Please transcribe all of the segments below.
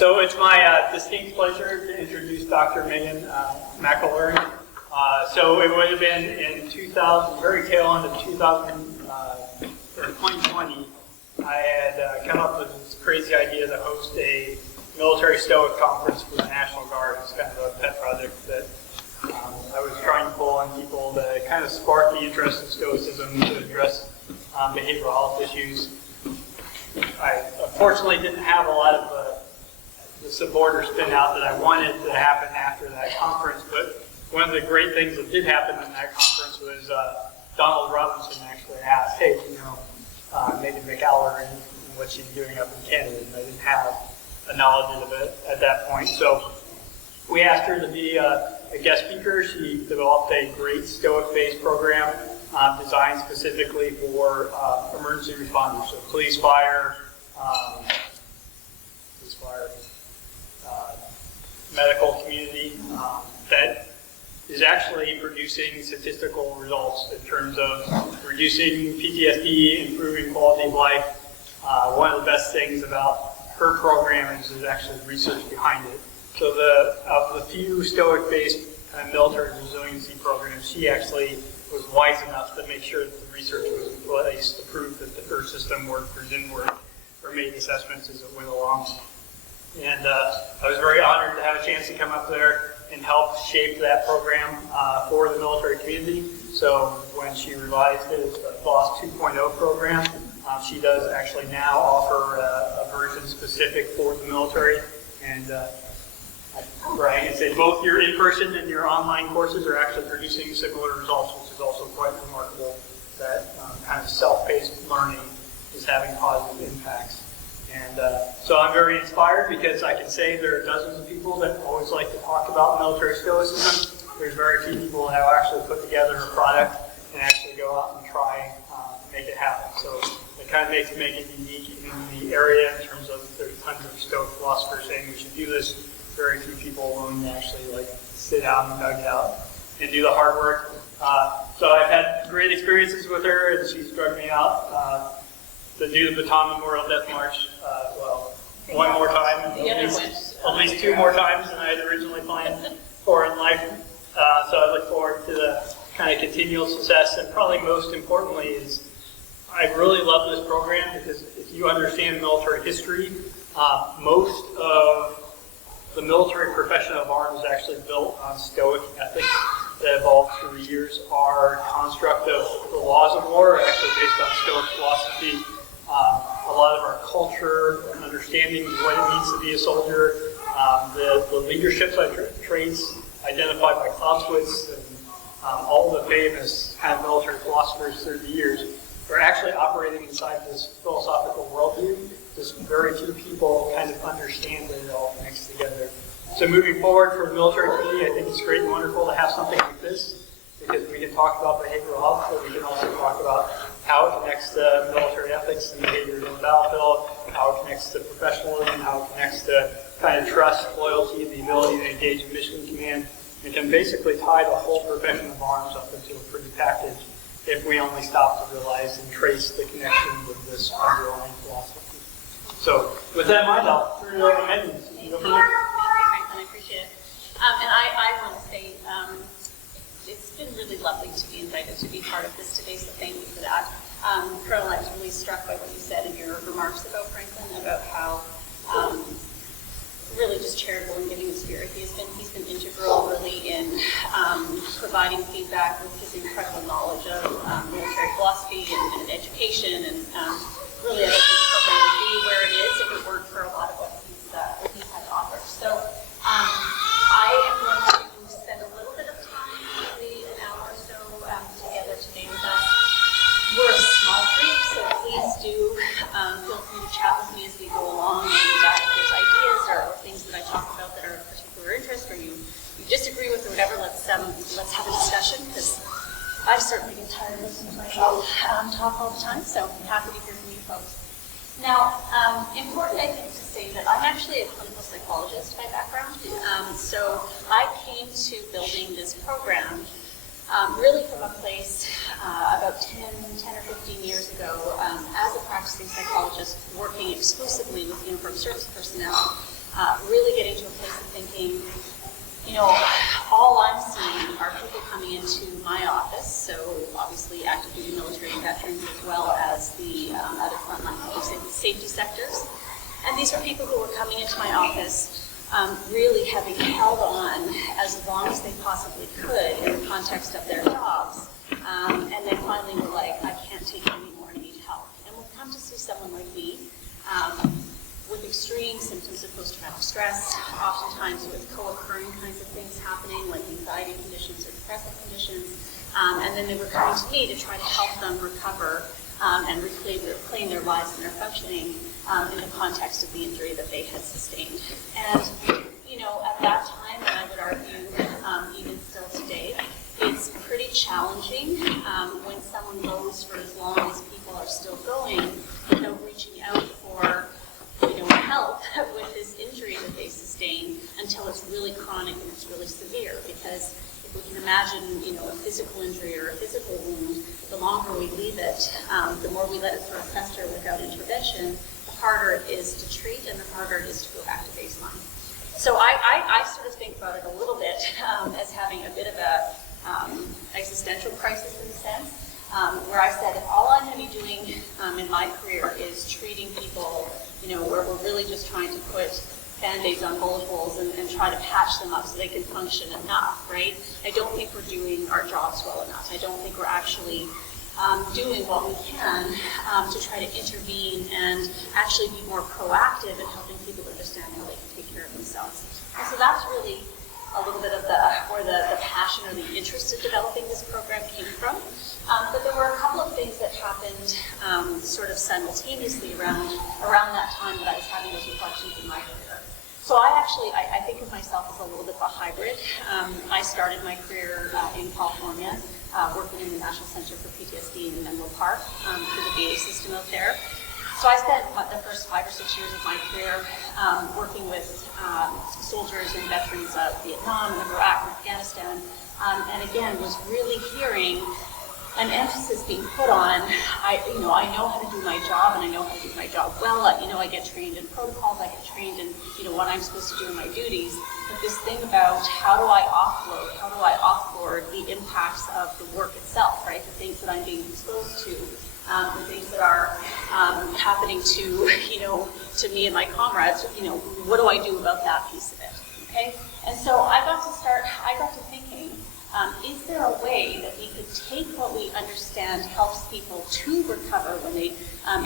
So it's my distinct pleasure to introduce Dr. Megan McElheran. So it would have been in 2000, very tail end of 2020, I had come up with this crazy idea to host a military Stoic conference for the National Guard. It's kind of a pet project that I was trying to pull on people to kind of spark the interest in Stoicism to address behavioral health issues. I unfortunately didn't have a lot of the support or spin out that I wanted to happen after that conference, but one of the great things that did happen in that conference was Donald Robinson actually asked, hey, Megan McElheran and what she's doing up in Canada, and I didn't have a knowledge of it at that point. So we asked her to be a guest speaker. She developed a great Stoic-based program designed specifically for emergency responders, so police, fire, medical community, that is actually producing statistical results in terms of reducing PTSD, improving quality of life. One of the best things about her program is there's actually research behind it. So of the few Stoic-based military resiliency programs, she actually was wise enough to make sure that the research was in place to prove that her system worked or didn't work, or made assessments as it went along. And I was very honored to have a chance to come up there and help shape that program for the military community. So when she revised it as the BOSS 2.0 program, she does actually now offer a version specific for the military. And I can say both your in-person and your online courses are actually producing similar results, which is also quite remarkable, that kind of self-paced learning is having positive impacts. And so I'm very inspired because I can say there are dozens of people that always like to talk about military stoicism. There's very few people that have actually put together a product and actually go out and try to make it happen. So it kind of makes Megan unique in the area in terms of there's tons of Stoic philosophers saying we should do this. Very few people willing to actually sit down and dug it out and do the hard work. So I've had great experiences with her, and she's drugged me out to do the Bataan Memorial Death March, one more time, at least two more times than I had originally planned for in life. So I look forward to the kind of continual success, and probably most importantly is I really love this program because if you understand military history, most of the military profession of arms is actually built on Stoic ethics that evolved through the years. Our construct of the laws of war are actually based on Stoic philosophy. A lot of our culture and understanding of what it means to be a soldier, the leadership traits identified by Clausewitz and all the famous kind of military philosophers through the years are actually operating inside this philosophical worldview. Just very few people kind of understand that it all connects together. So moving forward for the military community, I think it's great and wonderful to have something like this because we can talk about behavioral health, but we can also talk about how it connects to military ethics and behavior in the battlefield, how it connects to professionalism, how it connects to kind of trust, loyalty, the ability to engage in mission command. It can basically tie the whole profession of arms up into a pretty package if we only stop to realize and trace the connection with this underlying philosophy. So with that in mind, I'll turn it over to Megan. Thank you, Franklin. I appreciate it. And I want to say it's been really lovely to be invited to be part of this today, so thank you for that. Colonel, I was really struck by what you said in your remarks about Franklin, about how really just charitable and giving of spirit he's been integral really in providing feedback with his incredible knowledge of military philosophy and education, and really I think this program would be where it is if it weren't for a lot of what he's had to offer. So I am going to spend a little bit of time, maybe an hour or so together today with us. We're a small group, so please do feel free to chat with me as we go along, and if there's ideas or things that I talk about that are of particular interest or you disagree with or whatever, let's have a discussion, because I certainly get tired of listening to myself talk all the time, so I'm happy to hear from you folks. Now, important I think to say that I'm actually a clinical psychologist by background, so I came to building this program really from a place about 10 or 15 years ago as a practicing psychologist working exclusively with uniformed service personnel really getting to a place of thinking, you know, all I'm seeing are people coming into my office, so obviously active duty military veterans as well as the other frontline public safety sectors. And these are people who were coming into my office really having held on as long as they possibly could in the context of their jobs. And then finally were like, I can't take it anymore, I need help. And will come to see someone like me with extreme symptoms of post-traumatic stress, oftentimes with co-occurring kinds of things happening like anxiety conditions or depressive conditions. And then they were coming to me to try to help them recover and reclaim their lives and their functioning in the context of the injury that they had sustained. And, you know, at that time, and I would argue even still today, it's pretty challenging when someone goes for as long as people are still going without reaching out for, you know, help with this injury that they sustain until it's really chronic and it's really severe. Because if we can imagine, you know, a physical injury or a physical wound, the longer we leave it, the more we let it sort of fester without intervention, the harder it is to treat and the harder it is to go back to baseline. So I sort of think about it a little bit as having a bit of a existential crisis in a sense, where I said, if all I'm going to be doing in my career is treating people, you know, where we're really just trying to put Band-Aids on bullet holes and try to patch them up so they can function enough, right? I don't think we're doing our jobs well enough. I don't think we're actually doing what we can to try to intervene and actually be more proactive in helping people understand how they can take care of themselves. And so that's really a little bit of where the passion or the interest in developing this program came from. But there were a couple of things that happened sort of simultaneously around that time that I was having those reflections in my career. So I think of myself as a little bit of a hybrid. I started my career in California, working in the National Center for PTSD in Menlo Park through the VA system out there. So I spent the first 5 or 6 years of my career working with soldiers and veterans of Vietnam and Iraq and Afghanistan, and again was really hearing an emphasis being put on, I know how to do my job and I know how to do my job well. I get trained in protocols, I get trained in, what I'm supposed to do in my duties. But this thing about how do I offload the impacts of the work itself, right? The things that I'm being exposed to, the things that are happening to me and my comrades, what do I do about that piece of it, okay? And so I got to thinking, is there a way that we could take what we understand helps people to recover when they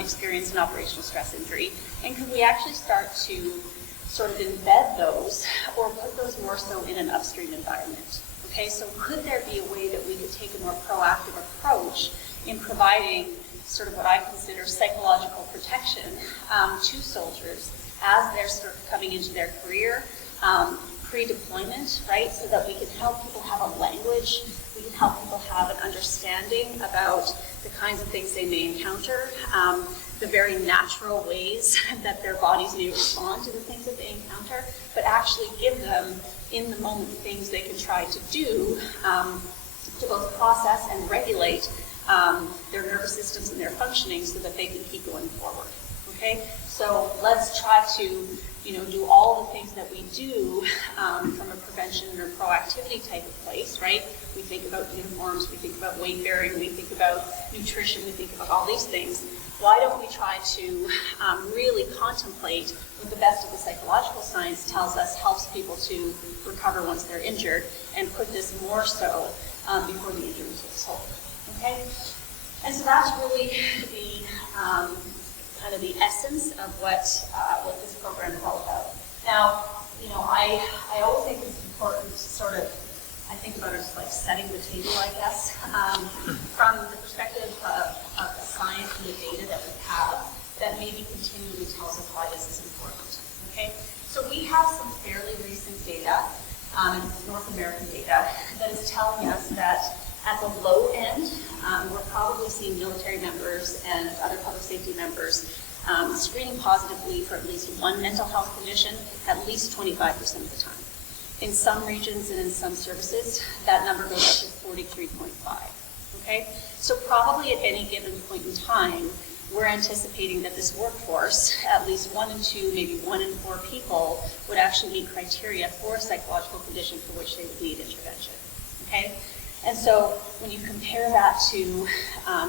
experience an operational stress injury, and could we actually start to sort of embed those or put those more so in an upstream environment? Okay, so could there be a way that we could take a more proactive approach in providing sort of what I consider psychological protection to soldiers as they're sort of coming into their career, pre-deployment, right? So that we can help people have a language, we can help people have an understanding about the kinds of things they may encounter, the very natural ways that their bodies may respond to the things that they encounter, but actually give them in the moment things they can try to do to both process and regulate their nervous systems and their functioning so that they can keep going forward. Okay, so let's try to do all the things that we do from a prevention or proactivity type of place, right? We think about uniforms, we think about weight bearing, we think about nutrition, we think about all these things. Why don't we try to really contemplate what the best of the psychological science tells us helps people to recover once they're injured, and put this more so before the injury takes hold. Okay? And so that's really the kind of the essence of what this program is all about. Now, I always think it's important to sort of, I think about it as like setting the table, I guess, from the perspective of the science and the data that we have that maybe continually tells us why this is important. Okay, so we have some fairly recent data, North American data, that is telling us that at the low end, we're probably seeing military members and other public safety members screening positively for at least one mental health condition at least 25% of the time. In some regions and in some services, that number goes up to 43.5. Okay, so probably at any given point in time, we're anticipating that this workforce, at least 1 in 2, maybe 1 in 4 people, would actually meet criteria for a psychological condition for which they would need intervention. Okay? And so when you compare that to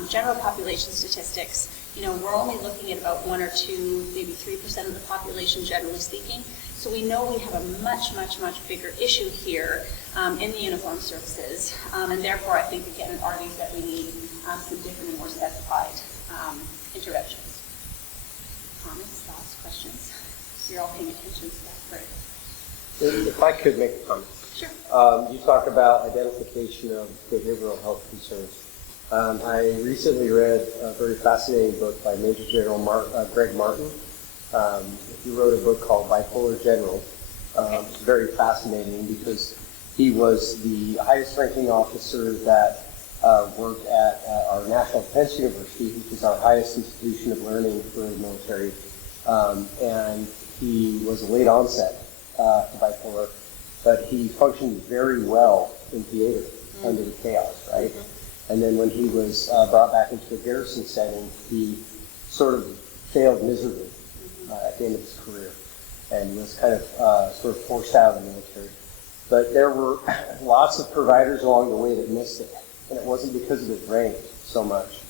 general population statistics, we're only looking at about 1 or 2, maybe 3% of the population, generally speaking. So we know we have a much, much, much bigger issue here in the uniformed services, and therefore I think, again, it argues that we need some different and more specified interventions. Comments, thoughts, questions? You're all paying attention, so that's great. If I could make a comment. Sure. You talk about identification of behavioral health concerns. I recently read a very fascinating book by Major General Greg Martin. He wrote a book called Bipolar General. It's very fascinating because he was the highest ranking officer that worked at our National Defense University, which is our highest institution of learning for the military. And he was a late onset to bipolar, but he functioned very well in theater under the chaos, right? And then when he was brought back into a garrison setting, he sort of failed miserably at the end of his career and was kind of sort of forced out of the military. But there were lots of providers along the way that missed it. And it wasn't because of his rank so much,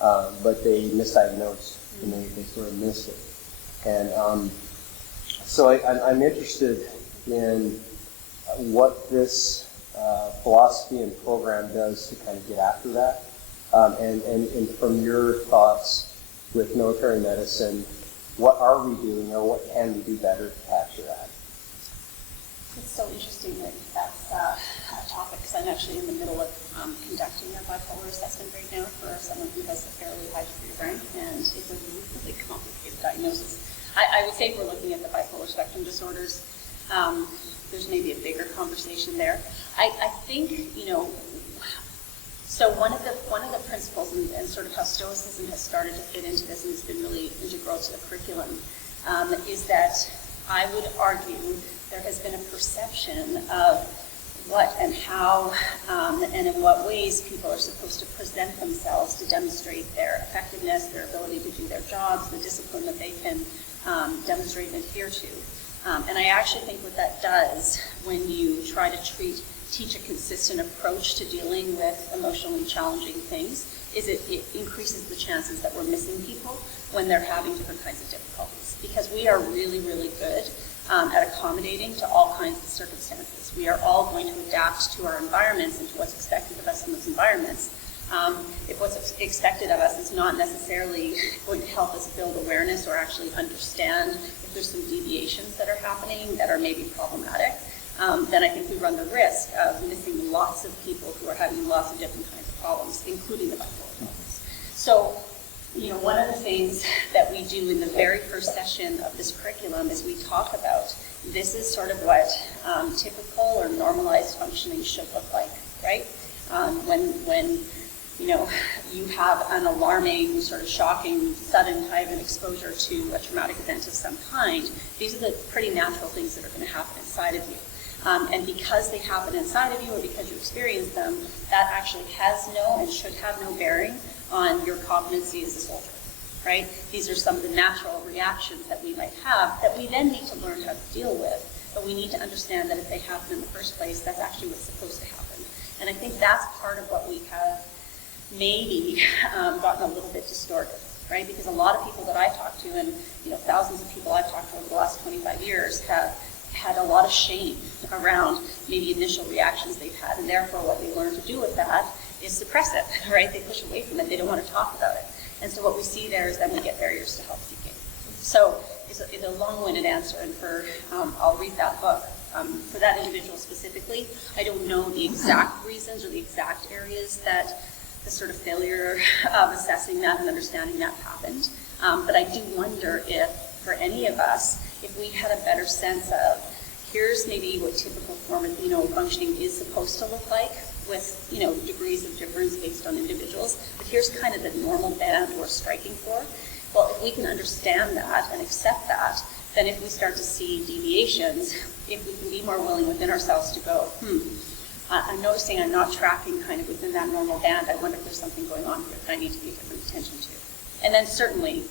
but they misdiagnosed and they sort of missed it. And so I'm interested in what this philosophy and program does to kind of get after that. And from your thoughts with military medicine, what are we doing or what can we do better to capture that? It's so interesting that that's a topic, because I'm actually in the middle of conducting a bipolar assessment right now for someone who has a fairly high degree of rank, and it's a really complicated diagnosis. I would say if we're looking at the bipolar spectrum disorders, there's maybe a bigger conversation there. I think, so one of the principles and sort of how Stoicism has started to fit into this and has been really integral to the curriculum is that I would argue there has been a perception of what and how and in what ways people are supposed to present themselves to demonstrate their effectiveness, their ability to do their jobs, the discipline that they can demonstrate and adhere to. And I actually think what that does when you try to teach a consistent approach to dealing with emotionally challenging things is it increases the chances that we're missing people when they're having different kinds of difficulties. Because we are really, really good at accommodating to all kinds of circumstances. We are all going to adapt to our environments and to what's expected of us in those environments. If what's expected of us is not necessarily going to help us build awareness or actually understand if there's some deviations that are happening that are maybe problematic, then I think we run the risk of missing lots of people who are having lots of different kinds of problems, including the bipolar problems. So, one of the things that we do in the very first session of this curriculum is we talk about this is sort of what typical or normalized functioning should look like, right? When you have an alarming, sort of shocking, sudden type of exposure to a traumatic event of some kind, these are the pretty natural things that are going to happen inside of you. And because they happen inside of you or because you experience them, that actually has no and should have no bearing on your competency as a soldier, right? These are some of the natural reactions that we might have that we then need to learn how to deal with, but we need to understand that if they happen in the first place, that's actually what's supposed to happen. And I think that's part of what we have maybe gotten a little bit distorted, right? Because a lot of people that I talk to, and thousands of people I've talked to over the last 25 years have had a lot of shame around maybe initial reactions they've had, and therefore what they learn to do with that is suppress it, right? They push away from it. They don't want to talk about it. And so what we see there is then we get barriers to help seeking. So it's a long-winded answer, and I'll read that book. For that individual specifically, I don't know the exact reasons or the exact areas that the sort of failure of assessing that and understanding that happened. But I do wonder if, for any of us, if we had a better sense of, here's maybe what typical form of functioning is supposed to look like, with degrees of difference based on individuals, but here's kind of the normal band we're striking for. Well, if we can understand that and accept that, then if we start to see deviations, if we can be more willing within ourselves to go, I'm noticing I'm not tracking kind of within that normal band. I wonder if there's something going on here that I need to pay different attention to. And then certainly,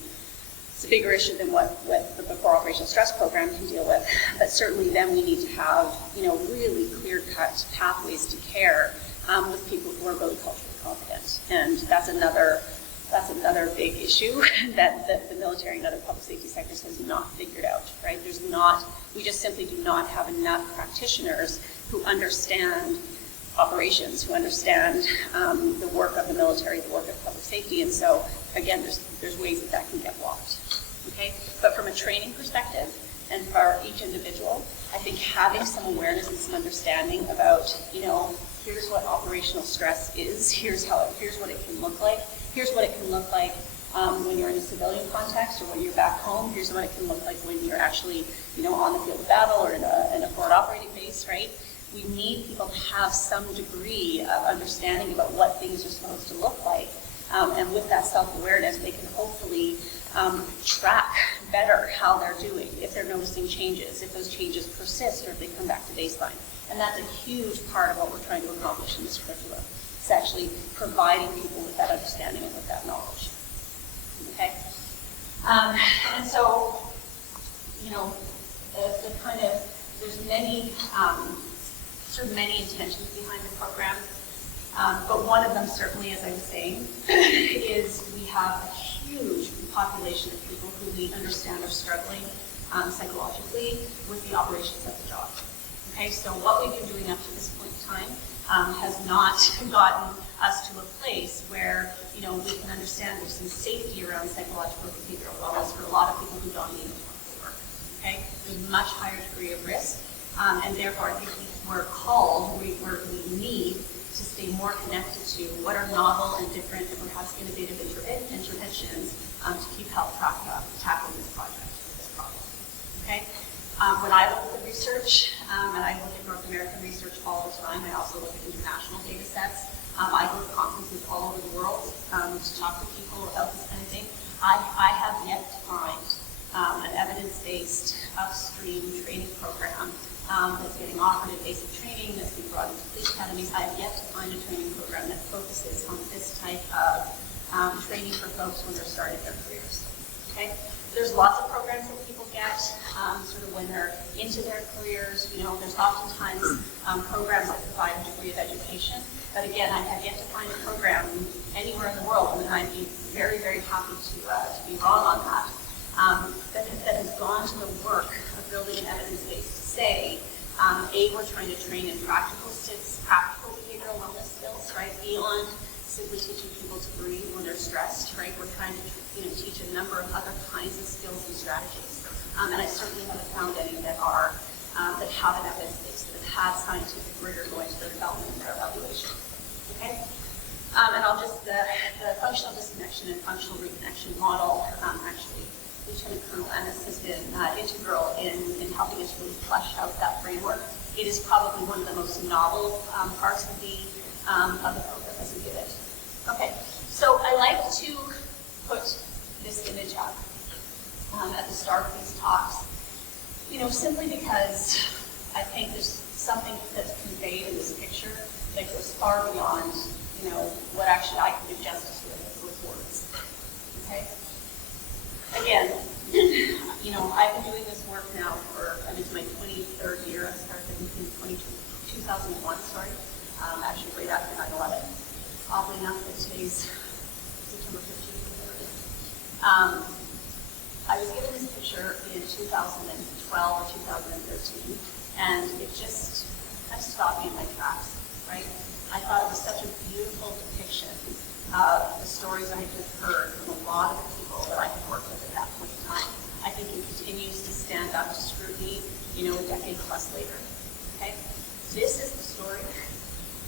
it's a bigger issue than what the before operational stress program can deal with, but certainly then we need to have, really clear-cut pathways to care with people who are really culturally competent. And that's another big issue that the military and other public safety sectors has not figured out, right? We just simply do not have enough practitioners who understand operations, who understand the work of the military, the work of public safety, and so, again, there's ways that can get blocked, okay? But from a training perspective, and for each individual, I think having some awareness and some understanding about, here's what operational stress is, here's what it can look like, here's what it can look like when you're in a civilian context or when you're back home, here's what it can look like when you're actually, on the field of battle or in a forward operating base, right? We need people to have some degree of understanding about what things are supposed to look like. And with that self-awareness, they can hopefully track better how they're doing, if they're noticing changes, if those changes persist, or if they come back to baseline. And that's a huge part of what we're trying to accomplish in this curriculum. It's actually providing people with that understanding and with that knowledge. Okay? And so, there's many intentions behind the program. But one of them, certainly, as I was saying, is we have a huge population of people who we understand are struggling psychologically with the operations of the job. Okay, so what we've been doing up to this point in time has not gotten us to a place where, we can understand there's some safety around psychological and behavioral wellness for a lot of people who don't need it to work. Okay, there's a much higher degree of risk, and therefore I think we need to stay more connected to what are novel and different and perhaps innovative interventions to keep help tackling this project, this problem. Okay? When I look at the research, and I look at North American research all the time, I also look at international data sets. I go to conferences all over the world to talk to people about this kind of thing. I have yet to find an evidence-based upstream training program that's getting offered in basic training, that's being brought into police academies. I have yet to find a training program that focuses on this type of training for folks when they're starting their careers. Okay? There's lots of programs that people get sort of when they're into their careers. There's oftentimes programs that provide a degree of education. But again, I have yet to find a program anywhere in the world, and I'd be very, very happy to be wrong on that, that has gone to the work of building an evidence base to say, we're trying to train in practical behavioral wellness skills, right? Beyond simply teaching people to breathe when they're stressed, right? We're trying to teach a number of other kinds of skills and strategies. And I certainly haven't found any that have an evidence base, that have had scientific rigor going to their development and their evaluation. Okay? And I'll just, the functional disconnection and functional reconnection model, actually, Lieutenant Colonel Ennis has been integral in helping us really flesh out that framework. It is probably one of the most novel parts of the program as we did it. Okay, so I like to put this image up at the start of these talks, simply because I think there's something that's conveyed in this picture that goes far beyond, what actually I can do justice with words. Okay? Again, I've been doing this work now I'm into my 23rd year. I started in 2001, actually right after 9/11. Oddly enough, that today's September 15th. I was given this picture in 2012 or 2013, and it just kind of stopped me in my tracks, right? I thought it was such a beautiful depiction of the stories I had just heard from a lot of the people that I had worked with at that point in time. I think it continues to stand up to scrutiny, a decade plus later. Okay? This is the story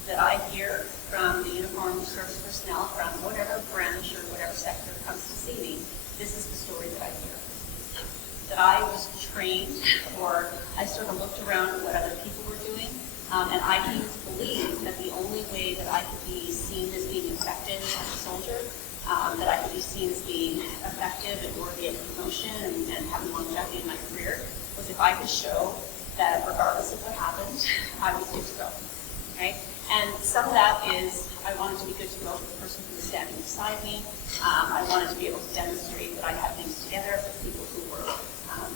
that I hear from the uniformed service personnel from whatever branch or whatever sector comes to see me. This is the story that I hear. That I was trained, or I sort of looked around at what other people were doing, and I came to believe that the only way that I could be seen as being effective as a soldier, that I could be seen as being effective and worthy of promotion and having longevity in my career, was if I could show that regardless of what happened, I was good to go. Right? And some of that is I wanted to be good to go for the person who was standing beside me. I wanted to be able to demonstrate that I had things together for people who were,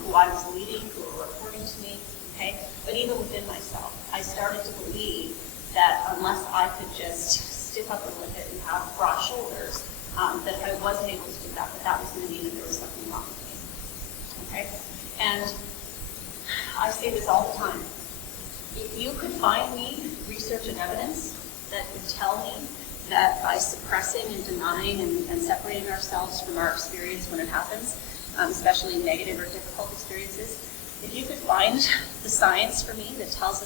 who I was leading, who were reporting to me, okay? But even within myself, I started to believe that unless I could just stiff up a little bit and have broad shoulders, that I wasn't able to do that, but that was going to mean that there was something wrong with me, okay? And I say this all the time. If you could find me research and evidence that would tell me that by suppressing and denying and separating ourselves from our experience when it happens, especially negative or difficult experiences, if you could find the science for me that tells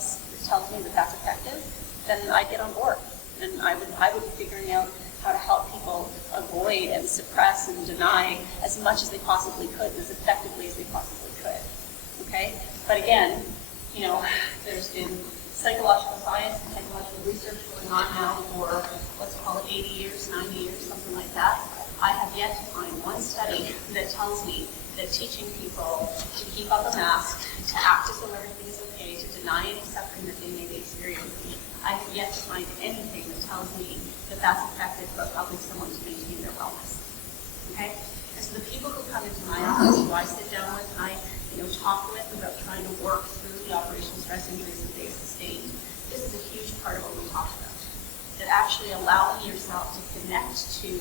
me that that's effective, then I'd get on board. And I would be figuring out how to help people avoid and suppress and deny as much as they possibly could, as effectively as they possibly could. Okay? But again, you know, there's been psychological science and psychological research going on now for, let's call it 80 years, 90 years, something like that. I have yet to find one study that tells me that teaching people to keep up a mask, to act as though everything is okay, to deny any suffering that they may be experiencing, I have yet to find anything that tells me that that's effective for helping someone to maintain their wellness. Okay? And so the people who come into my office, who I sit down with, and I talk with about trying to work through the operational stress injuries that they've sustained, this is a huge part of what we talk about. That actually allowing yourself to connect to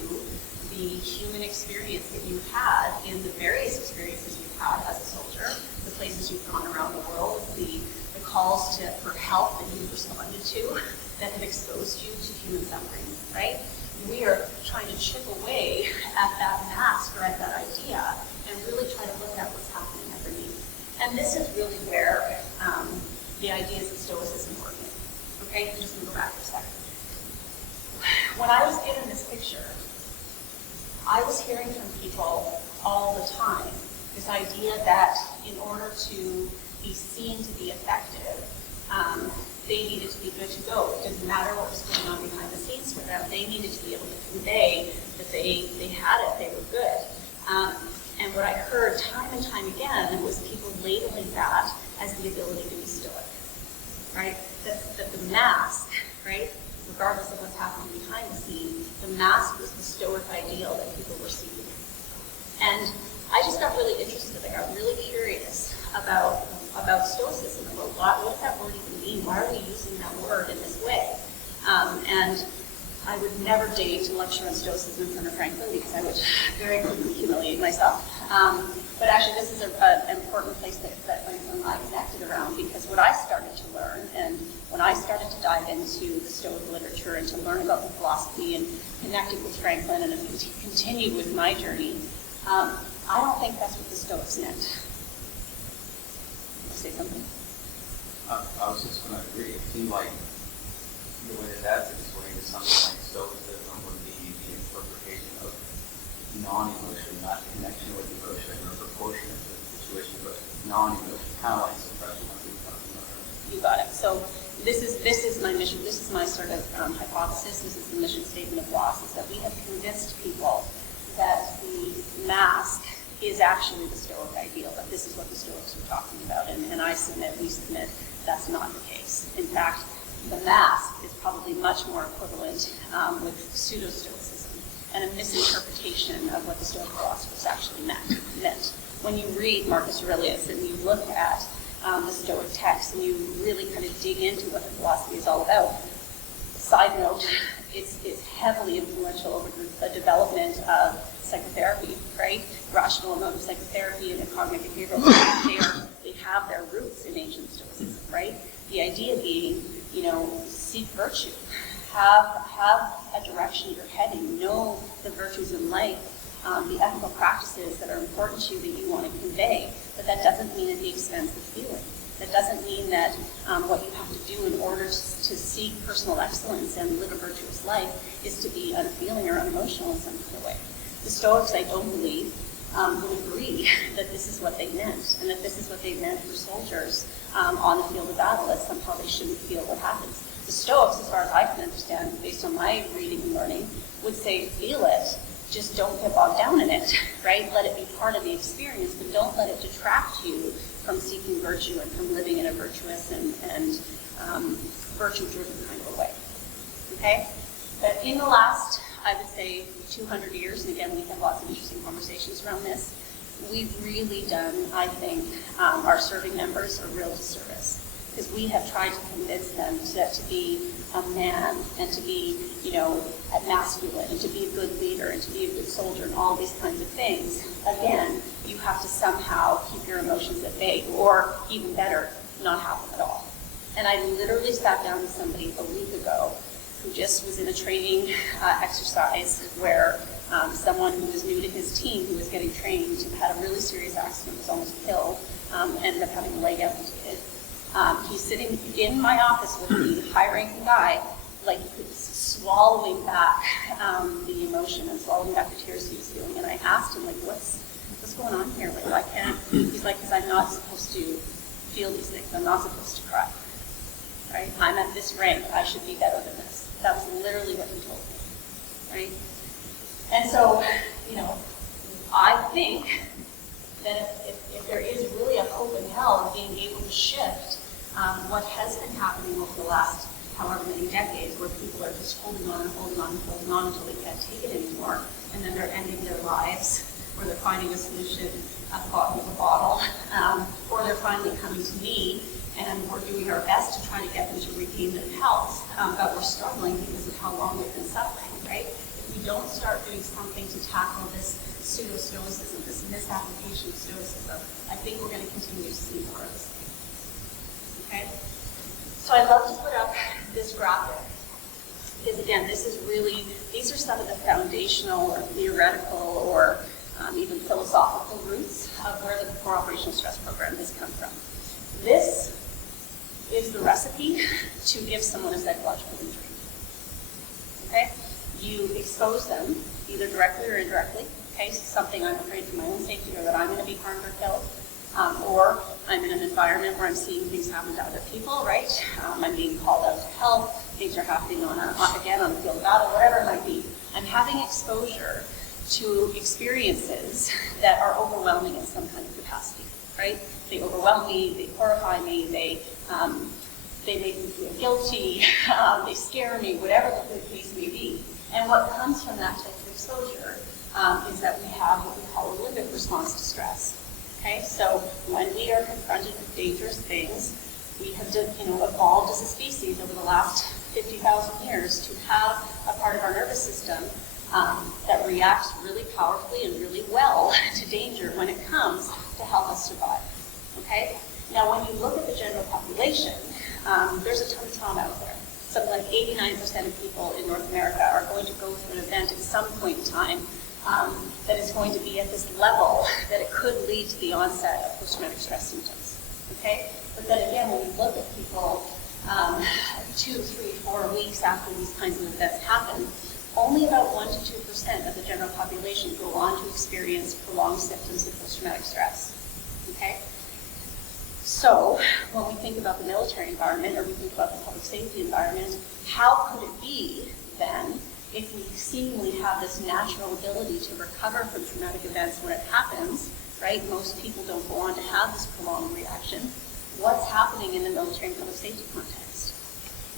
the human experience that you had in the various experiences you've had as a soldier, the places you've gone around the world, the calls for help that you've responded to that have exposed you to human suffering, right? We are trying to chip away at that mask or at that idea and really try to look at what's happening underneath. And this is really where the ideas of Stoicism work in. Okay, I'm just going to go back for a second. When I was given this picture, I was hearing from people all the time this idea that in order to be seen to be effective, they needed to be good to go. It didn't matter what was going on behind the scenes for them. They needed to be able to convey that they had it, they were good. And what I heard time and time again was people labeling that as the ability to be stoic, right? That the mask, right, regardless of what's happening behind the scene, the mask was the stoic ideal that people were seeking. And I just got really interested. I got really curious about Stoicism, about what does that word even mean? Why are we using that word in this way? And I would never dare to lecture on Stoicism in front of Franklin because I would very quickly humiliate myself. But actually, this is an important place that Franklin and I connected around, because what I started to learn, and when I started to dive into the Stoic literature and to learn about the philosophy and connected with Franklin and continued with my journey, I don't think that's what the Stoics meant. Say something. I was just going to agree. It seemed like the way that that's explained is something like Stoicism would be the interpretation of non-emotion, not connection with emotion or proportionate to the situation, but non-emotion, kind of like suppression, like we were talking about earlier. You got it. So this is my mission. This is my sort of hypothesis. This is the mission statement of WAS, is that we have convinced people that the mask is actually the Stoic ideal, that this is what the Stoics were talking about. And we submit, that's not the case. In fact, the mask is probably much more equivalent with pseudo-Stoicism and a misinterpretation of what the Stoic philosophers actually meant. When you read Marcus Aurelius and you look at the Stoic text and you really kind of dig into what the philosophy is all about, side note, it's heavily influential over the development of psychotherapy, right? Rational emotive psychotherapy and the cognitive behavioral therapy, they have their roots in ancient Stoicism, right? The idea being, seek virtue, have a direction you're heading, know the virtues in life, the ethical practices that are important to you that you want to convey, but that doesn't mean at the expense of feeling. That doesn't mean that what you have to do in order to seek personal excellence and live a virtuous life is to be unfeeling or unemotional in some kind of way. The Stoics, I don't believe, would agree that this is what they meant, and that this is what they meant for soldiers on the field of battle, that somehow they shouldn't feel what happens. The Stoics, as far as I can understand, based on my reading and learning, would say, feel it, just don't get bogged down in it, right? Let it be part of the experience, but don't let it detract you from seeking virtue and from living in a virtuous and virtue-driven kind of a way, okay? But in the last, I would say, 200 years, and again, we have lots of interesting conversations around this, we've really done, I think, our serving members a real disservice. Because we have tried to convince them that to be a man and to be, masculine and to be a good leader and to be a good soldier and all these kinds of things, again, you have to somehow keep your emotions at bay, or even better, not have them at all. And I literally sat down with somebody a week ago who just was in a training exercise where someone who was new to his team, who was getting trained, had a really serious accident, was almost killed, ended up having a leg amputated. He's sitting in my office with the high-ranking guy, like swallowing back the emotion and swallowing back the tears he was feeling. And I asked him, like, what's going on here? Like, why can't? He's like, because I'm not supposed to feel these things. I'm not supposed to cry. Right? I'm at this rank. I should be better than this. That was literally what he told me. Right? And so, I think that if there is really a hope in hell of being able to shift what has been happening over the last however many decades, where people are just holding on and holding on and holding on until they can't take it anymore, and then they're ending their lives, or they're finding a solution at the bottom of a bottle, or they're finally coming to me, and we're doing our best to try to get them to regain their health, but we're struggling because of how long they've been suffering, right? If we don't start doing something to tackle this pseudo-stoicism, this misapplication of stoicism, I think we're going to continue to see more of this. Okay? So I'd love to put up this graphic, because again, these are some of the foundational or theoretical or even philosophical roots of where the core operational stress program has come from. This is the recipe to give someone a psychological injury. Okay? You expose them, either directly or indirectly, okay, so something I'm afraid for my own safety, or that I'm going to be harmed or killed, or I'm in an environment where I'm seeing things happen to other people, right? I'm being called out to help, things are happening on the field of battle, whatever it might be. I'm having exposure to experiences that are overwhelming in some kind of capacity, right? They overwhelm me, they horrify me, they make me feel guilty, they scare me, whatever the case may be. And what comes from that type of exposure is that we have what we call a limbic response to stress. Okay, so when we are confronted with dangerous things, we have evolved as a species over the last 50,000 years to have a part of our nervous system that reacts really powerfully and really well to danger when it comes to help us survive. Okay? Now, when you look at the general population, there's a ton of trauma out there. Something like 89% of people in North America are going to go through an event at some point in time that is going to be at this level that it could lead to the onset of post-traumatic stress symptoms. Okay? But then again, when you look at people 2, 3, 4 weeks after these kinds of events happen, only about 1 to 2% of the general population go on to experience prolonged symptoms of post-traumatic stress. Okay? So, when we think about the military environment, or we think about the public safety environment, how could it be, then, if we seemingly have this natural ability to recover from traumatic events when it happens, right? Most people don't go on to have this prolonged reaction. What's happening in the military and public safety context?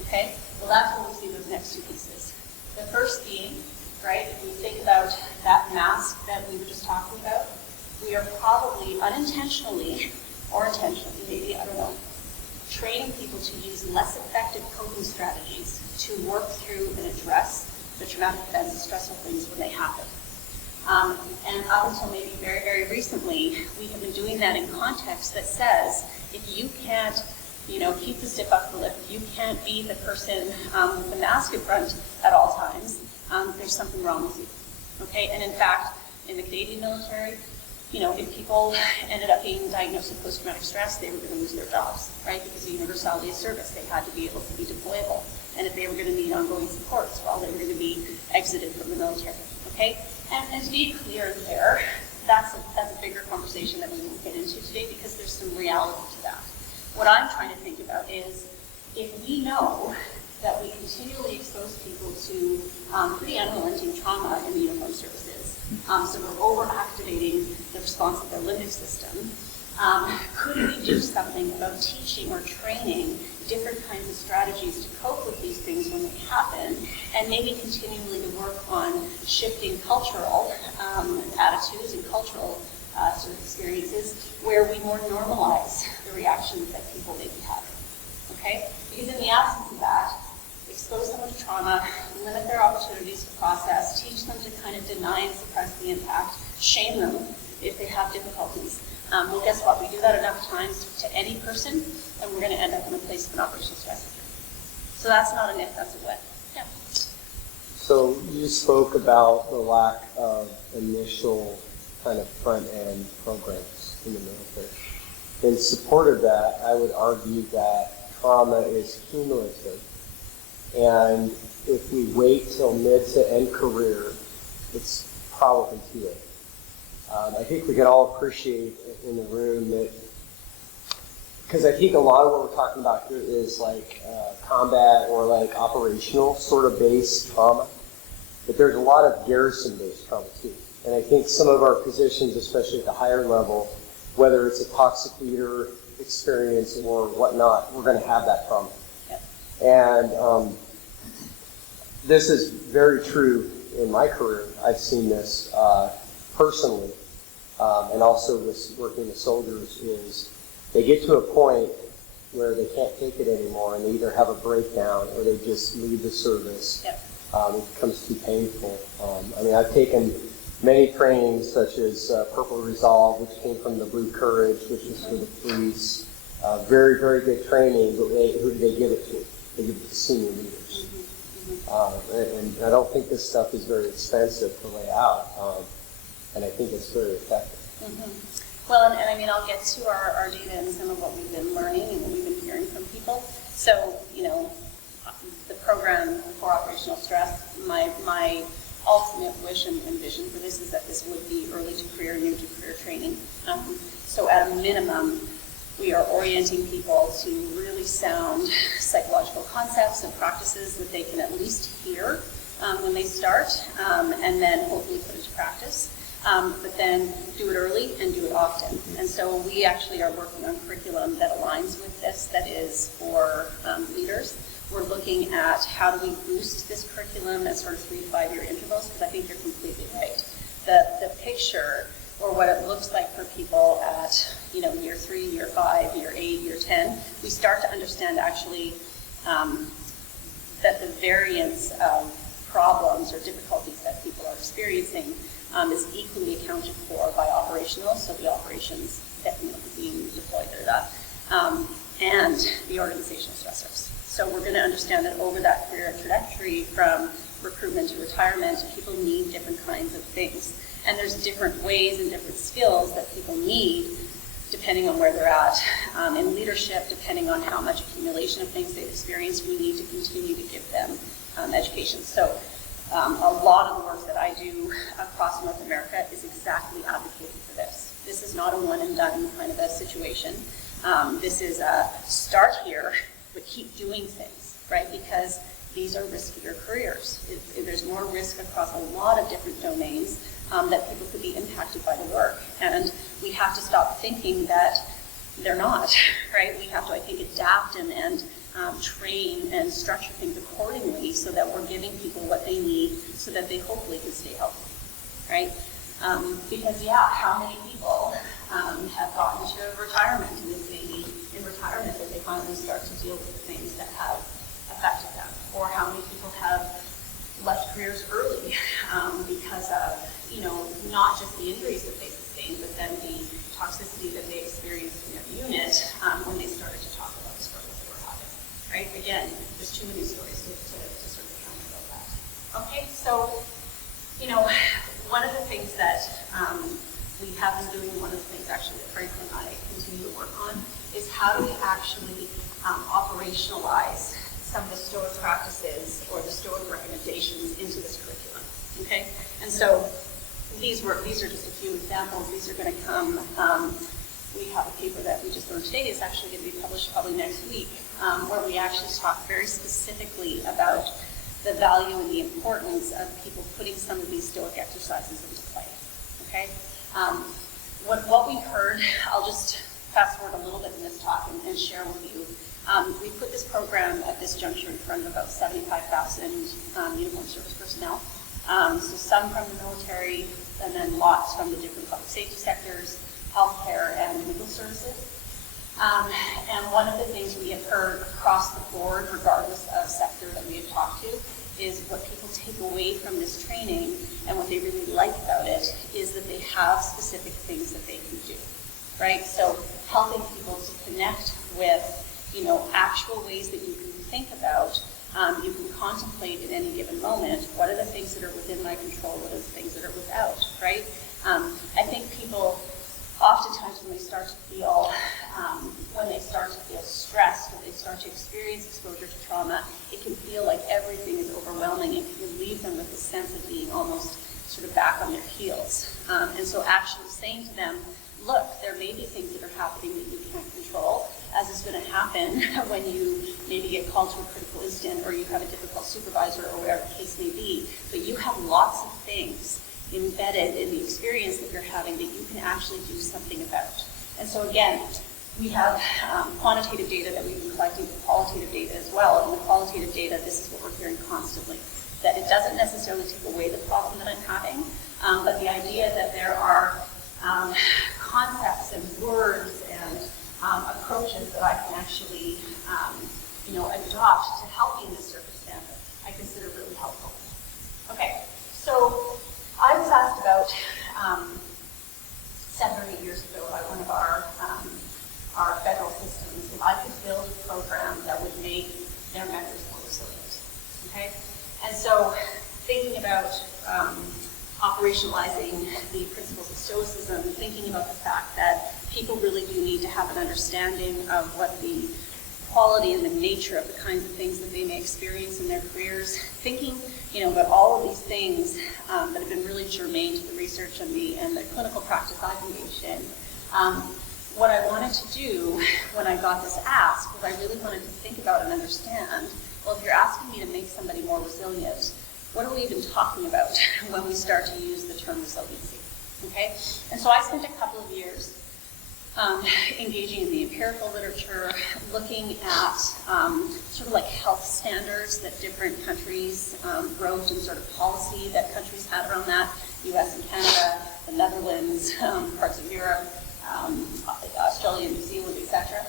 Okay? Well, that's where we see those next two pieces. The first being, right, if we think about that mask that we were just talking about, we are probably unintentionally, or intentionally, maybe, I don't know, training people to use less effective coping strategies to work through and address the traumatic events and stressful things when they happen. And up until maybe very, very recently, we have been doing that in context that says, if you can't, keep the stiff upper lip, if you can't be the person with the mask in front at all times, there's something wrong with you. Okay, and in fact, in the Canadian military, if people ended up being diagnosed with post-traumatic stress, they were going to lose their jobs, right? Because of universality of service, they had to be able to be deployable. And if they were going to need ongoing supports, well, they were going to be exited from the military, okay? And to be clear there, that's a bigger conversation that we won't get into today because there's some reality to that. What I'm trying to think about is, if we know that we continually expose people to pretty unrelenting trauma in the uniformed services, so we're over-activating the response of their limbic system, could we do something about teaching or training different kinds of strategies to cope with these things when they happen, and maybe continually to work on shifting cultural attitudes and cultural sort of experiences where we more normalize the reactions that people may be having. Okay? Because in the absence of that, expose them to trauma, limit their opportunities to process, teach them to kind of deny and suppress the impact, shame them if they have difficulties. Well, guess what? We do that enough times to any person, and we're going to end up in a place of an operational stress injury. So that's not an if, that's a when. Yeah. So you spoke about the lack of initial kind of front-end programs in the military. In support of that, I would argue that trauma is cumulative. And if we wait till mid to end career, it's probably too late. I think we can all appreciate in the room that, because I think a lot of what we're talking about here is like combat or like operational sort of based trauma, but there's a lot of garrison based trauma too. And I think some of our positions, especially at the higher level, whether it's a toxic leader experience or whatnot, we're going to have that trauma. And this is very true in my career. I've seen this personally, and also with working with soldiers, is they get to a point where they can't take it anymore, and they either have a breakdown or they just leave the service. Yep. It becomes too painful. I mean, I've taken many trainings, such as Purple Resolve, which came from the Blue Courage, which is for the police. Very, very good training, but who do they give it to? They give it to senior leaders. And I don't think this stuff is very expensive to lay out, and I think it's very effective. Well, and I mean, I'll get to our data and some of what we've been learning and what we've been hearing from people. So, you know, the program for operational stress, my ultimate wish and vision for this is that this would be early to career, new to career training. So at a minimum, we are orienting people to really sound psychological concepts and practices that they can at least hear when they start, and then hopefully put into practice. But then do it early and do it often. And so we actually are working on curriculum that aligns with this, that is for leaders. We're looking at how do we boost this curriculum at sort of 3 to 5 year intervals, because I think you're completely right. The picture, or what it looks like for people at, you know, year 3, year 5, year 8, year 10, we start to understand actually that the variance of problems or difficulties that people are experiencing is equally accounted for by operational, so the operations definitely being deployed there, and the organizational stressors. So we're going to understand that over that career trajectory from recruitment to retirement, people need different kinds of things. And there's different ways and different skills that people need depending on where they're at. In leadership, depending on how much accumulation of things they've experienced, we need to continue to give them education. So a lot of the work that I do across North America is exactly advocating for this. This is not a one and done kind of a situation. This is a start here, but keep doing things, right? Because these are riskier careers. There's more risk across a lot of different domains that people could be impacted by the work. And we have to stop thinking that they're not, right? We have to, I think, adapt and train and structure things accordingly so that we're giving people what they need so that they hopefully can stay healthy, right? Because, yeah, how many people have gotten to retirement and it's maybe in retirement that they finally start to deal with the things that have affected them? Or how many people have left careers early because of, you know, not just the injuries that they sustained, but then the toxicity that they experienced in their unit when they started to talk about the struggles they were having, right? Again, there's too many stories to sort of count about that. Okay, so, you know, one of the things that we have been doing, one of the things actually that Franklin and I continue to work on, is how do we actually operationalize some of the Stoic practices or the Stoic recommendations into this curriculum, okay? And so these are just a few examples. These are going to come, we have a paper that we just learned today. It's actually going to be published probably next week, where we actually talk very specifically about the value and the importance of people putting some of these Stoic exercises into play, okay? What we heard, I'll just fast forward a little bit in this talk and share with you We put this program at this juncture in front of about 75,000 uniformed service personnel. So some from the military, and then lots from the different public safety sectors, healthcare, and legal services. And one of the things we have heard across the board, regardless of sector that we have talked to, is what people take away from this training and what they really like about it is that they have specific things that they can do, right? So helping people to connect with, actual ways that you can think about, you can contemplate at any given moment, what are the things that are within my control, what are the things that are without, right? I think people oftentimes when they start to feel stressed or they start to experience exposure to trauma, it can feel like everything is overwhelming and can leave them with a sense of being almost sort of back on their heels. And so actually saying to them, look, there may be things that are happening that you can't control, as is going to happen when you maybe get called to a critical incident or you have a difficult supervisor or whatever the case may be, but you have lots of things embedded in the experience that you're having that you can actually do something about. And so again, we have quantitative data that we've been collecting, but qualitative data as well. And the qualitative data, this is what we're hearing constantly, that it doesn't necessarily take away the problem that I'm having, but the idea that there are concepts and words and approaches that I can actually, adopt to help me in this circumstance, I consider really helpful. Okay, so I was asked about 7 or 8 years ago by one of our federal systems if I could build a program that would make their members more resilient. Okay, and so thinking about operationalizing the principles of Stoicism, thinking about the fact that people really do need to have an understanding of what the quality and the nature of the kinds of things that they may experience in their careers, thinking about all of these things that have been really germane to the research and the clinical practice I've engaged in. What I wanted to do when I got this ask was I really wanted to think about and understand, well, if you're asking me to make somebody more resilient, what are we even talking about when we start to use the term resiliency, okay? And so I spent a couple of years engaging in the empirical literature, looking at sort of like health standards that different countries wrote and sort of policy that countries had around that, US and Canada, the Netherlands, parts of Europe, Australia, New Zealand, etc.,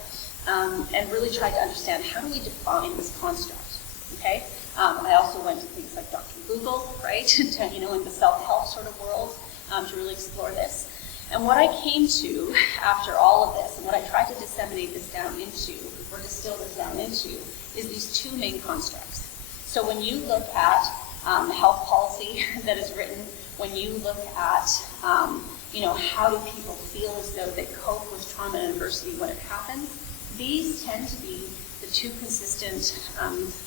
and really tried to understand how do we define this construct, okay? I also went to things like Dr. Google, right, to, in the self-help sort of world to really explore this. And what I came to after all of this, and what I tried to disseminate this down into, or distill this down into, is these two main constructs. So when you look at health policy that is written, when you look at, how do people feel as though they cope with trauma and adversity when it happens, these tend to be the two consistent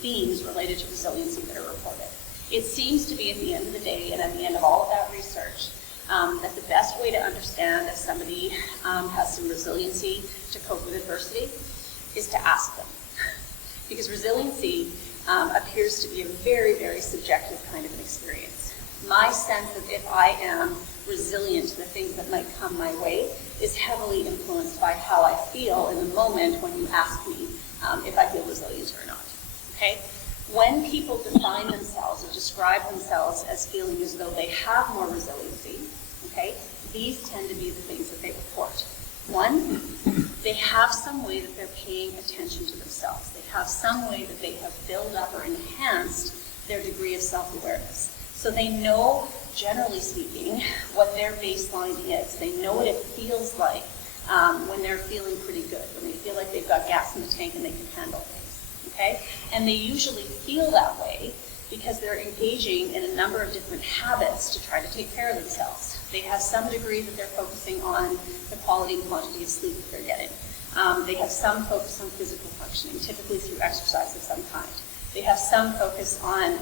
themes related to resiliency that are reported. It seems to be at the end of the day, and at the end of all of that research, that the best way to understand if somebody has some resiliency to cope with adversity is to ask them. Because resiliency appears to be a very, very subjective kind of an experience. My sense of if I am resilient to the things that might come my way is heavily influenced by how I feel in the moment when you ask me if I feel resilient or not, okay? When people define themselves or describe themselves as feeling as though they have more resiliency, okay, these tend to be the things that they report. One, they have some way that they're paying attention to themselves. They have some way that they have built up or enhanced their degree of self-awareness. So they know, generally speaking, what their baseline is. They know what it feels like when they're feeling pretty good, when they feel like they've got gas in the tank and they can handle things, okay? And they usually feel that way because they're engaging in a number of different habits to try to take care of themselves. They have some degree that they're focusing on the quality and quantity of sleep that they're getting. They have some focus on physical functioning, typically through exercise of some kind. They have some focus on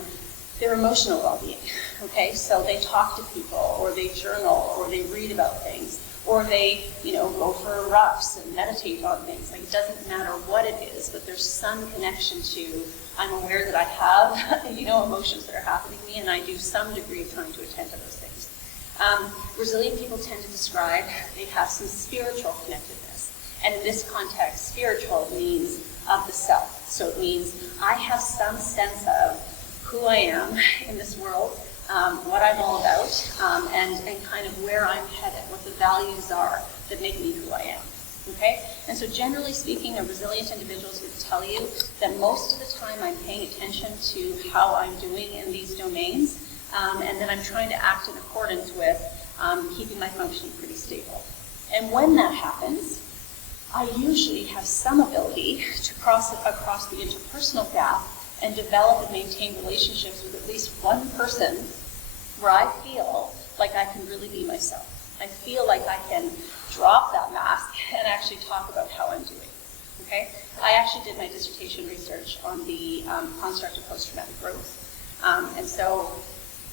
their emotional well-being, okay? So they talk to people, or they journal, or they read about things, or they, go for rucks and meditate on things. Like, it doesn't matter what it is, but there's some connection to, I'm aware that I have, emotions that are happening to me, and I do some degree of trying to attend to those things. Resilient people tend to describe they have some spiritual connectedness. And in this context, spiritual means of the self. So it means I have some sense of who I am in this world, what I'm all about, and kind of where I'm headed, what the values are that make me who I am. Okay? And so generally speaking, a resilient individual would tell you that most of the time I'm paying attention to how I'm doing in these domains, and then I'm trying to act in accordance with keeping my functioning pretty stable. And when that happens, I usually have some ability to cross across the interpersonal gap and develop and maintain relationships with at least one person where I feel like I can really be myself. I feel like I can drop that mask and actually talk about how I'm doing. Okay? I actually did my dissertation research on the construct of post-traumatic growth. And so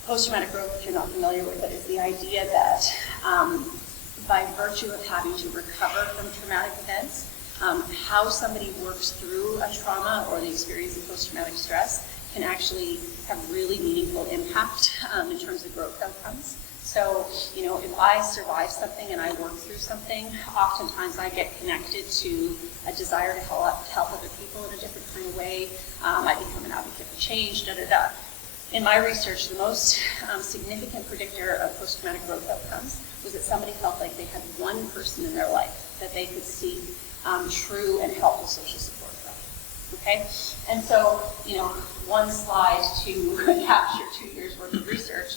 post-traumatic growth, if you're not familiar with it, is the idea that by virtue of having to recover from traumatic events, how somebody works through a trauma or the experience of post-traumatic stress can actually have really meaningful impact in terms of growth outcomes. So, if I survive something and I work through something, oftentimes I get connected to a desire to help other people in a different kind of way. I become an advocate for change, In my research, the most significant predictor of post-traumatic growth outcomes was that somebody felt like they had one person in their life that they could seek true and helpful social support from. Okay? And so, one slide to capture 2 years worth of research.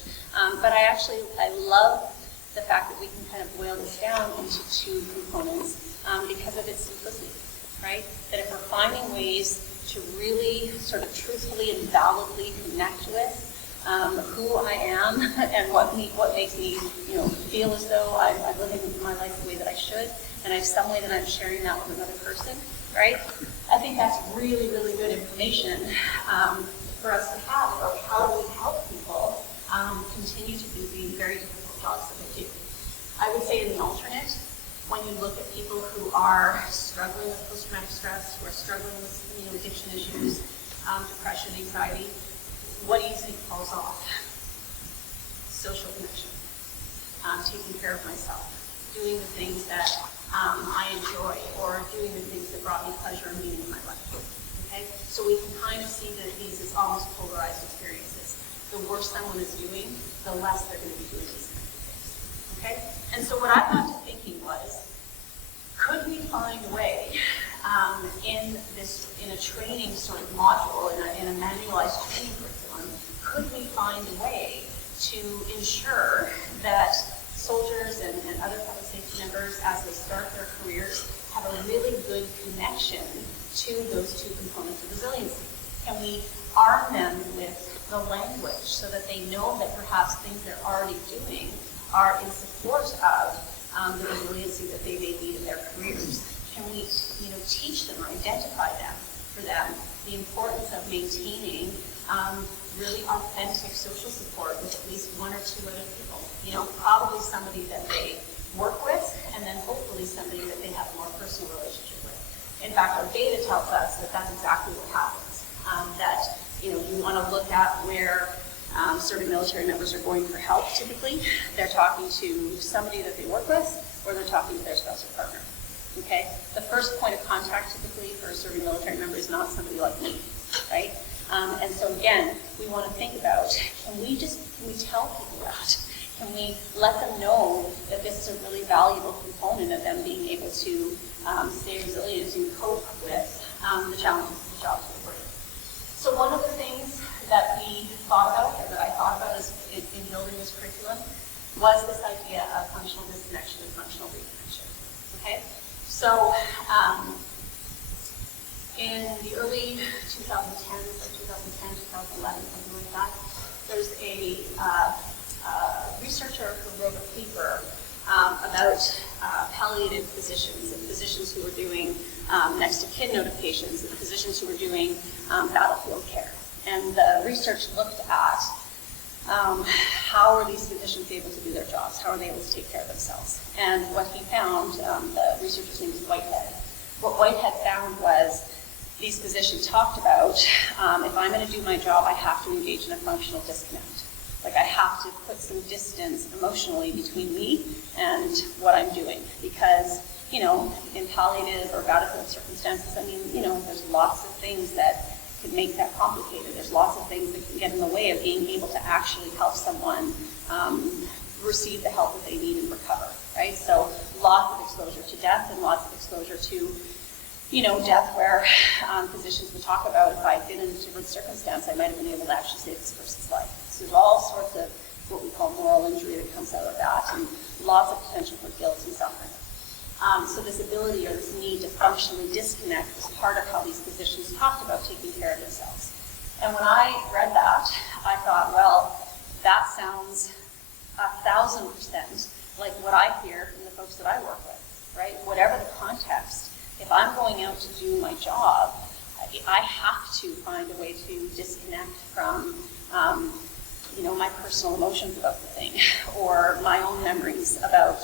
But I love the fact that we can kind of boil this down into 2 components because of its simplicity, right? That if we're finding ways to really sort of truthfully and validly connect with who I am and what makes me, feel as though I'm living my life the way that I should, and I have some way that I'm sharing that with another person, right? I think that's really, really good information for us to have about how do we help people continue to do the very difficult jobs that they do. I would say in the alternate, when you look at people who are struggling with post-traumatic stress, who are struggling with addiction issues, depression, anxiety, what do you think falls off? Social connection, taking care of myself, doing the things that I enjoy, or doing the things that brought me pleasure and meaning in my life. Okay? So we can kind of see that these as almost polarized experiences. The worse someone is doing, the less they're going to be doing these kinds of things. Okay? And so what I got to thinking was, could we find a way in a training sort of module, in a manualized training curriculum, could we find a way to ensure that soldiers and other public safety members, as they start their careers, have a really good connection to those 2 components of resiliency? Can we arm them with the language so that they know that perhaps things they're already doing are in support of the resiliency that they may need in their careers? Can we, teach them or identify for them the importance of maintaining really authentic social support with at least 1 or 2 other people? Probably somebody that they work with, and then hopefully somebody that they have a more personal relationship with. In fact, our data tells us that that's exactly what happens. That you want to look at where certain military members are going for help. Typically, they're talking to somebody that they work with, or they're talking to their spouse or partner. Okay? The first point of contact typically for a serving military member is not somebody like me, right? And so again, we want to think about, can we tell people that? Can we let them know that this is a really valuable component of them being able to stay resilient and cope with the challenges of the jobs that we're in? So one of the things that we thought about, or that I thought about in building this curriculum, was this idea of functional disconnection and functional reconnection. Okay? So in the early 2010s, like 2010, 2011, something like that, there's a researcher who wrote a paper about palliative physicians and physicians who were doing next to kin notifications and physicians who were doing battlefield care. And the research looked at how are these physicians able to do their jobs? How are they able to take care of themselves? And what he found, the researcher's name is Whitehead. What Whitehead found was these physicians talked about, if I'm going to do my job, I have to engage in a functional disconnect. Like I have to put some distance emotionally between me and what I'm doing. Because in palliative or battlefield circumstances, I mean, there's lots of things that can make that complicated. There's lots of things that can get in the way of being able to actually help someone receive the help that they need and recover, right? So lots of exposure to death and lots of exposure to, death where physicians would talk about if I had been in a different circumstance, I might have been able to actually save this person's life. So there's all sorts of what we call moral injury that comes out of that, and lots of potential for guilt and suffering. So this ability or this need to functionally disconnect was part of how these physicians talked about taking care of themselves. And when I read that, I thought, well, that sounds 1,000% like what I hear from the folks that I work with, right? Whatever the context, if I'm going out to do my job, I have to find a way to disconnect from, my personal emotions about the thing, or my own memories about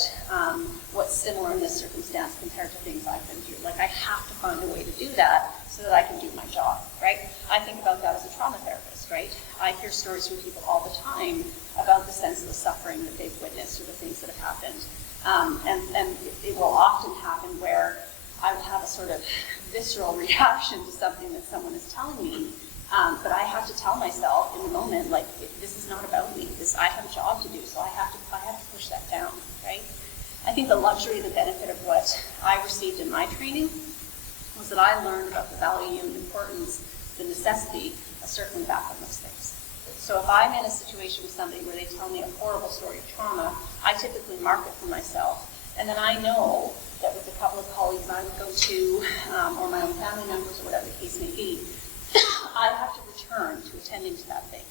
what's similar in this circumstance compared to things I've been through. Like, I have to find a way to do that so that I can do my job, right? I think about that as a trauma therapist, right? I hear stories from people all the time about the senseless suffering that they've witnessed or the things that have happened. And it will often happen where I will have a sort of visceral reaction to something that someone is telling me, but I have to tell myself in the moment, like, this is not about me. I have a job to do, so I have to push that down, right? I think the luxury, the benefit of what I received in my training was that I learned about the value and importance, the necessity of circling back on those things. So if I'm in a situation with somebody where they tell me a horrible story of trauma, I typically mark it for myself. And then I know that with a couple of colleagues I would go to, or my own family members, or whatever the case may be, I have to return to attending to that thing.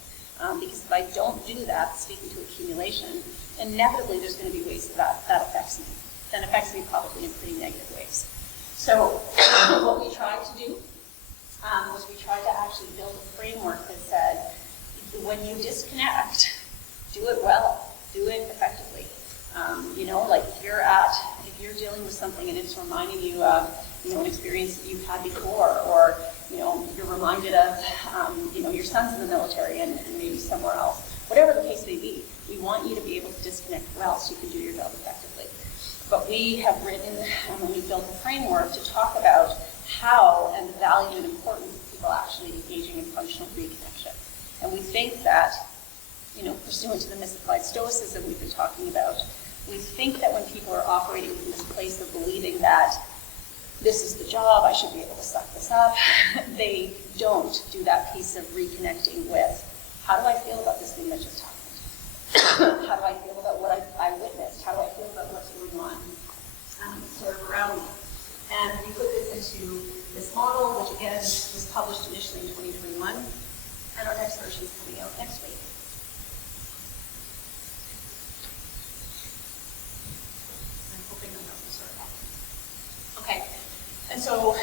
Because if I don't do that, speaking to accumulation, inevitably there's going to be ways that affects me. That affects me probably in pretty negative ways. So what we tried to do was we tried to actually build a framework that said, when you disconnect, do it well, do it effectively. Like if you're dealing with something and it's reminding you of, an experience that you've had before, or, you're reminded of, your son's in the military and maybe somewhere else, whatever the case may be, we want you to be able to disconnect well so you can do your job effectively. But we have written, and we built a framework to talk about how and the value and importance of people actually engaging in functional reconnection. And we think that, pursuant to the misapplied stoicism we've been talking about, we think that when people are operating from this place of believing that this is the job, I should be able to suck this up, they don't do that piece of reconnecting with, how do I feel about this thing that just happened? How do I feel about what I witnessed? How do I feel about what's going on sort of around me? And we put this into this model, which again was published initially in 2021, and our next version is coming out next week. I'm hoping I'm not sort of happening. Okay, and so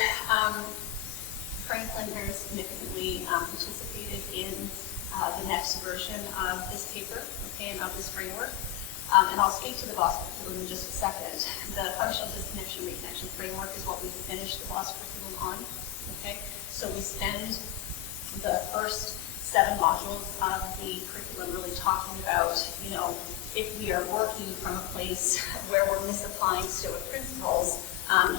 Franklin very significantly participated in the next version of this paper, okay, and of this framework. And I'll speak to the BOSS curriculum in just a second. The functional disconnection reconnection framework is what we finished the BOSS curriculum on, okay? So we spend the first 7 modules of the curriculum really talking about, if we are working from a place where we're misapplying Stoic principles,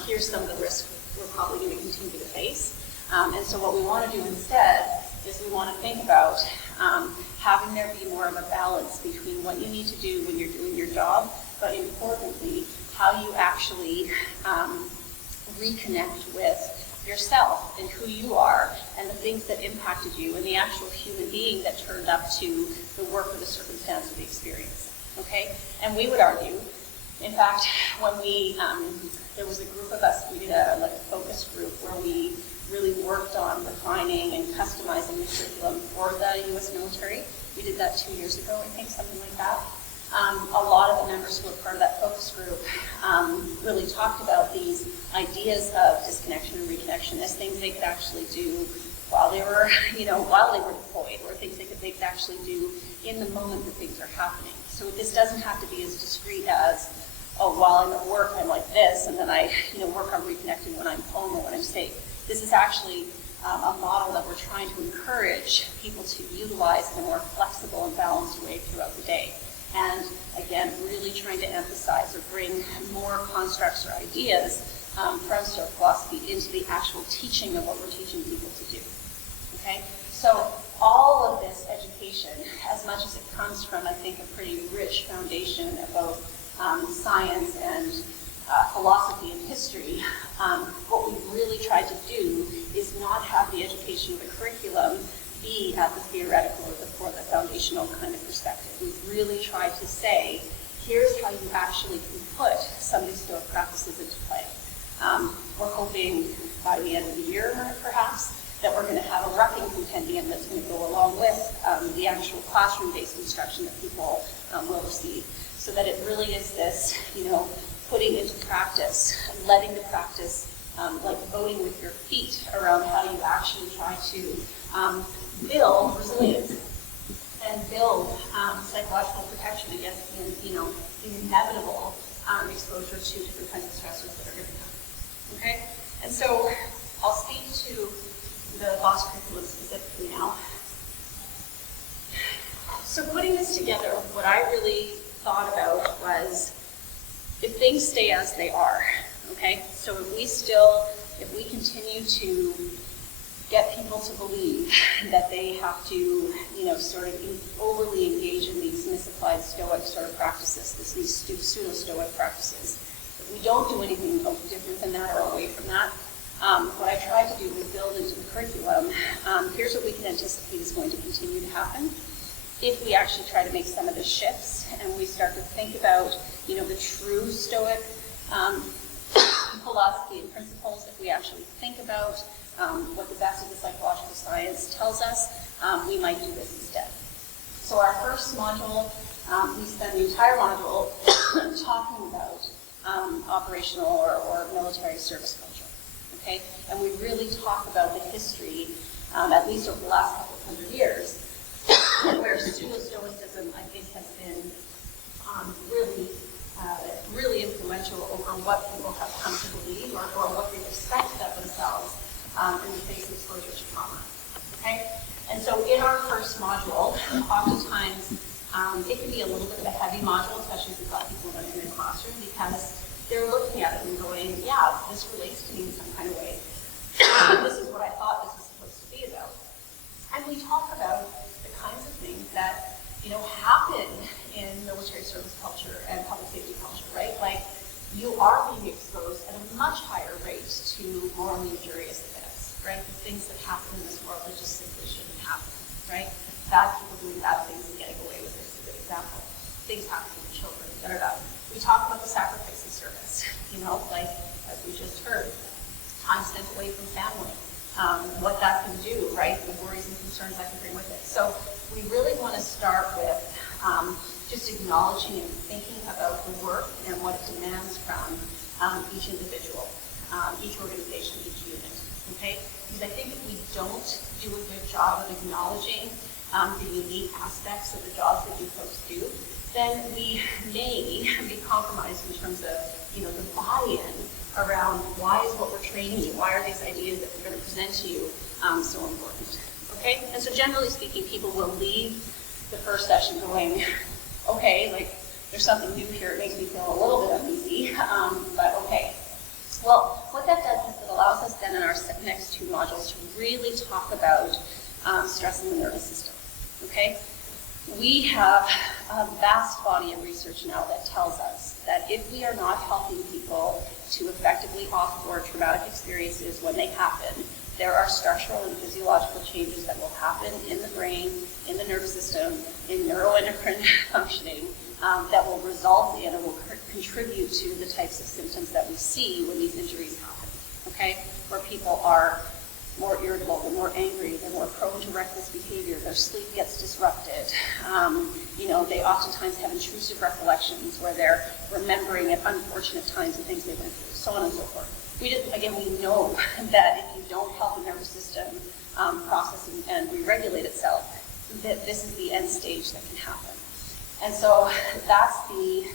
here's some of the risks we're probably going to continue to face. And so what we want to do instead is we want to think about having there be more of a balance between what you need to do when you're doing your job, but importantly, how you actually reconnect with yourself and who you are and the things that impacted you and the actual human being that turned up to the work or the circumstance or the experience, okay? And we would argue, in fact, when there was a group of us, we did a focus group where we really worked on refining and customizing the curriculum for the U.S. military. We did that 2 years ago, I think, something like that. A lot of the members who were part of that focus group really talked about these ideas of disconnection and reconnection as things they could actually do while they were, while they were deployed, or things they could actually do in the moment that things are happening. So this doesn't have to be as discrete as, while I'm at work, I'm like this, and then I, work on reconnecting when I'm home or when I'm safe. This is actually a model that we're trying to encourage people to utilize in a more flexible and balanced way throughout the day. And again, really trying to emphasize or bring more constructs or ideas from Stoic philosophy into the actual teaching of what we're teaching people to do. Okay? So all of this education, as much as it comes from, I think, a pretty rich foundation of both science and philosophy and history, what we've really tried to do is not have the education of the curriculum be at the theoretical or the foundational kind of perspective. We've really tried to say, here's how you actually can put some of these Stoic practices into play. We're hoping by the end of the year, perhaps, that we're going to have a working compendium that's going to go along with the actual classroom-based instruction that people will receive, so that it really is this, putting into practice, letting the practice, like voting with your feet around how you actually try to build resilience and build psychological protection against, the inevitable exposure to different kinds of stressors that are going to come. Okay? And so I'll speak to the BOSS curriculum specifically now. So putting this together, what I really thought about was if things stay as they are, okay? So if we continue to get people to believe that they have to, sort of overly engage in these misapplied Stoic sort of practices, these pseudo-Stoic practices, if we don't do anything different than that or away from that, what I tried to do was build into the curriculum, here's what we can anticipate is going to continue to happen if we actually try to make some of the shifts and we start to think about, the true Stoic philosophy and principles, if we actually think about what the best of the psychological science tells us, we might do this instead. So our first module, we spend the entire module talking about operational or military service culture, okay? And we really talk about the history, at least over the last couple of hundred years, where pseudo-Stoicism, I think, has been really influential over what people have come to believe or what they expected of themselves in the face of exposure to trauma. Okay? And so in our first module, oftentimes it can be a little bit of a heavy module, especially if we've got people in the classroom, because they're looking at it and going, yeah, this relates to me in some kind of way. This is what I thought this was supposed to be about. And we talk about the kinds of things that, happen in military service culture and public safety culture, right? Like, you are being exposed at a much higher rate to morally injurious events, right? The things that happen in this world that just simply shouldn't happen, right? Bad people doing bad things and getting away with it is a good example. Things happen to children, We talk about the sacrifice of service, like, as we just heard, time spent away from family, what that can do, right? The worries and concerns that can bring with it. So we really want to start with just acknowledging and thinking about the work and what it demands from each individual, each organization, each unit, okay? Because I think if we don't do a good job of acknowledging the unique aspects of the jobs that you folks do, then we may be compromised in terms of, the buy-in around why is what we're training you, why are these ideas that we're going to present to you so important, okay? And so generally speaking, people will leave the first session going, okay, like, there's something new here, it makes me feel a little bit uneasy, but okay. Well, what that does is it allows us then in our next two modules to really talk about stress in the nervous system, okay? We have a vast body of research now that tells us that if we are not helping people to effectively offboard traumatic experiences when they happen, there are structural and physiological changes that will happen in the brain, in the nervous system, in neuroendocrine functioning that will result in or will contribute to the types of symptoms that we see when these injuries happen, okay? Where people are more irritable, they're more angry, they're more prone to reckless behavior, their sleep gets disrupted. They oftentimes have intrusive recollections where they're remembering at unfortunate times and things they went through, so on and so forth. We know that if you don't help the nervous system process and re-regulate itself, that this is the end stage that can happen. And so that's the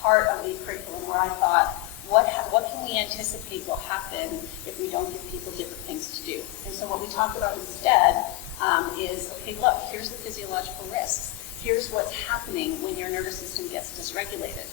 part of the curriculum where I thought, what can we anticipate will happen if we don't give people different things to do? And so what we talked about instead is, okay, look, here's the physiological risks. here's what's happening when your nervous system gets dysregulated.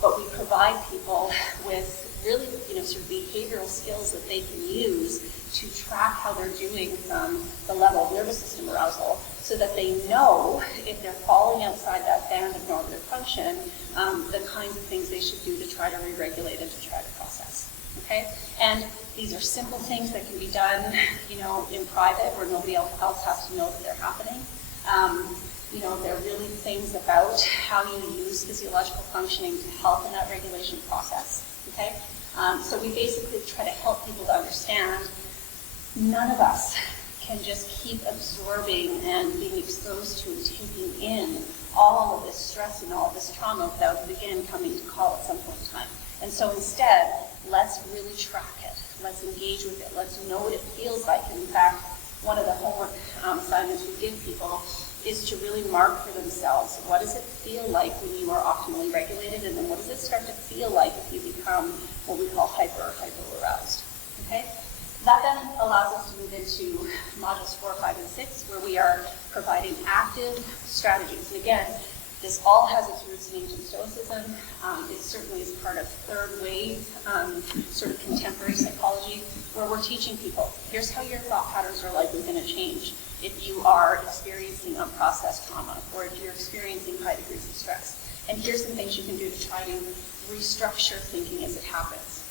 But we provide people with really, sort of behavioral skills that they can use to track how they're doing from the level of nervous system arousal, so that they know if they're falling outside that band of normative function, the kinds of things they should do to try to re-regulate and to try to process. Okay? And these are simple things that can be done, in private, where nobody else has to know that they're happening. There are really things about how you use physiological functioning to help in that regulation process. Okay? So we basically try to help people to understand none of us can just keep absorbing and being exposed to and taking in all of this stress and all of this trauma without it again coming to call at some point in time. And so instead, let's really track it. Let's engage with it. Let's know what it feels like. And in fact, one of the homework assignments we give people is to really mark for themselves, what does it feel like when you are optimally regulated, and then what does it start to feel like if you become what we call hyper-aroused, okay? That then allows us to move into modules 4, 5, and 6, where we are providing active strategies. And again, this all has its roots in ancient Stoicism. It certainly is part of third wave, sort of contemporary psychology, where we're teaching people, here's how your thought patterns are likely going to change if you are experiencing unprocessed trauma, or if you're experiencing high degrees of stress. And here's some things you can do to try to restructure thinking as it happens.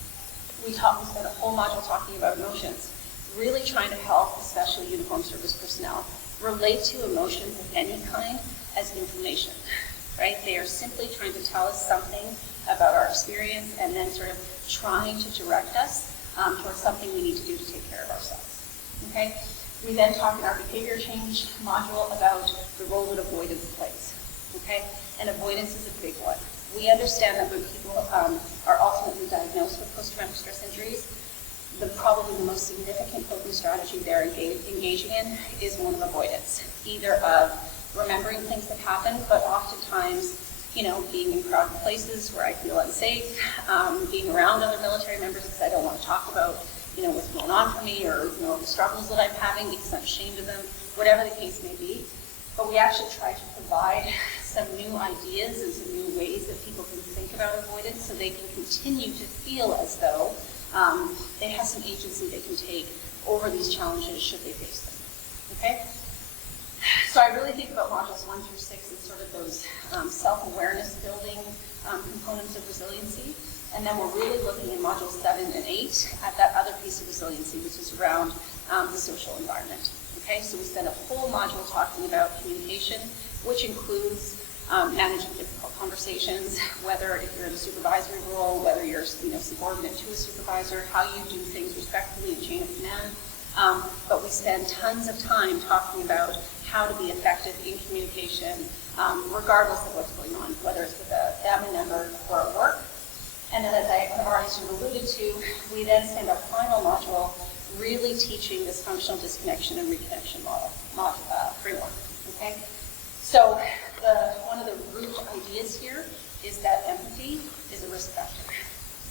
We spent a whole module talking about emotions, really trying to help, especially uniformed service personnel, relate to emotions of any kind as information, right? They are simply trying to tell us something about our experience and then sort of trying to direct us towards something we need to do to take care of ourselves, okay? We then talk in our behavior change module about the role that avoidance plays, okay? And avoidance is a big one. We understand that when people are ultimately diagnosed with post-traumatic stress injuries, probably the most significant coping strategy they're engaging in is one of avoidance, either of remembering things that happened, but oftentimes, being in crowded places where I feel unsafe, being around other military members because I don't want to talk about what's going on for me, or the struggles that I'm having because I'm ashamed of them, whatever the case may be. But we actually try to provide some new ideas and some new ways that people can think about avoidance, so they can continue to feel as though they have some agency they can take over these challenges should they face them. Okay? So I really think about modules 1 through 6 as sort of those self-awareness building components of resiliency. And then we're really looking in modules 7 and 8 at that other piece of resiliency, which is around the social environment. Okay, so we spend a whole module talking about communication, which includes managing difficult conversations, whether if you're in a supervisory role, whether you're subordinate to a supervisor, how you do things respectfully in chain of command. But we spend tons of time talking about how to be effective in communication, regardless of what's going on, whether it's with a family member or at work. And then, as I have already sort of alluded to, we then spend our final module really teaching this functional disconnection and reconnection framework. Okay, so one of the root ideas here is that empathy is a risk factor,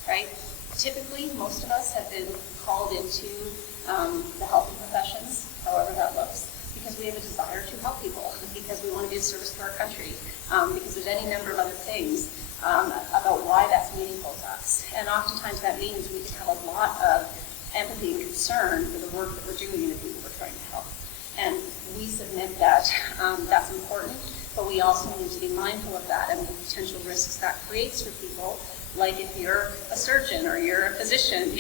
right? Typically, most of us have been called into the helping professions, however that looks, because we have a desire to help people, because we want to be of service to our country, because there's any number of other things about why that's meaningful to us. And oftentimes that means we can have a lot of empathy and concern for the work that we're doing and the people we're trying to help. And we submit that that's important, but we also need to be mindful of that and the potential risks that creates for people. Like if you're a surgeon or you're a physician,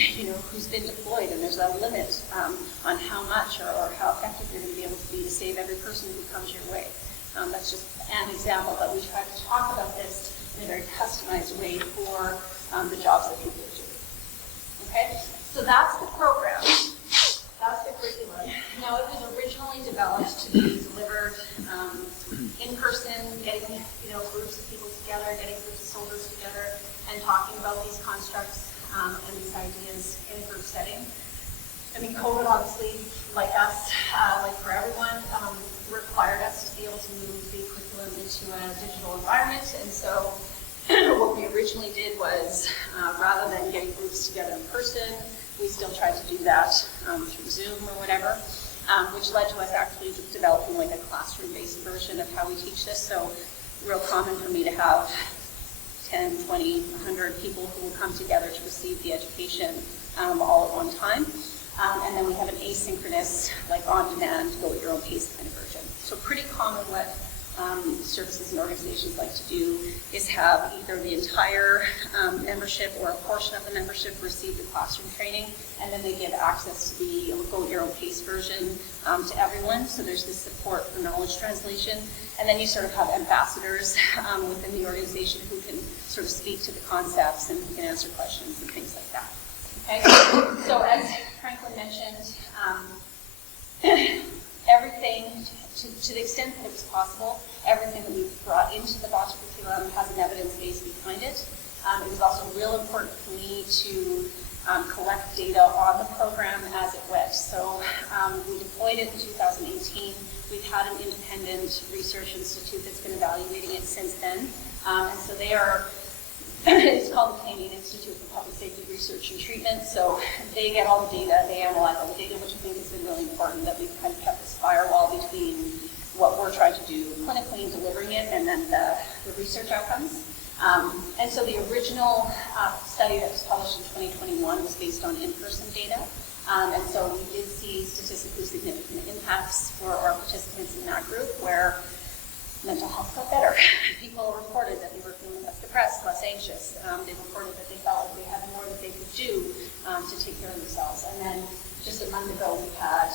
who's been deployed, and there's a limit on how much or how effective you're going to be able to be to save every person who comes your way. That's just an example, but we try to talk about this in a very customized way for the jobs that people are doing. Okay, so that's the program. That's the curriculum. Now, it was originally developed to be delivered in person, getting groups of people together, getting groups of soldiers together, and talking about these constructs and these ideas in a group setting. I mean, COVID, obviously, like us, like for everyone, required us to be able to move the curriculum into a digital environment. And so what we originally did was, rather than getting groups together in person, we still tried to do that through Zoom or whatever. which led to us actually developing like a classroom-based version of how we teach this. So real common for me to have 10, 20, 100 people who will come together to receive the education all at one time. And then we have an asynchronous, like on-demand, go at your own pace kind of version. So pretty common what services and organizations like to do is have either the entire membership or a portion of the membership receive the classroom training, and then they give access to the go at your own pace version to everyone. So there's this support for knowledge translation, and then you sort of have ambassadors within the organization who can sort of speak to the concepts and who can answer questions and things like that. Okay, so as Franklin mentioned, everything, to the extent that it was possible, everything that we've brought into the BOSS curriculum has an evidence base behind it. It was also real important for me to collect data on the program as it went. So we deployed it in 2018. We've had an independent research institute that's been evaluating it since then. And so they are, it's called the Canadian Institute for Public Safety Research and Treatment. So they get all the data, they analyze all the data, which I think has been really important, that we've kind of kept this firewall between what we're trying to do clinically and delivering it, and then the research outcomes. And so the original study that was published in 2021 was based on in-person data. And so we did see statistically significant impacts for our participants in that group where mental health got better. People reported that they were feeling less depressed, less anxious. They reported that they felt like they had more that they could do to take care of themselves. And then just a month ago, we had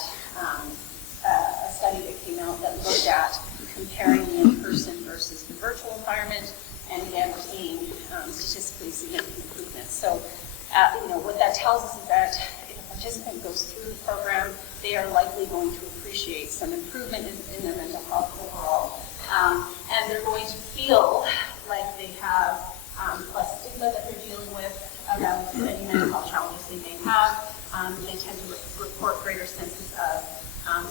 a study that came out that looked at comparing the in-person versus the virtual environment. And again, we're seeing statistically significant improvements. So, what that tells us is that if a participant goes through the program, they are likely going to appreciate some improvement in their mental health overall. And they're going to feel like they have less stigma that they're dealing with about any mental health challenges they may have. They tend to report greater senses of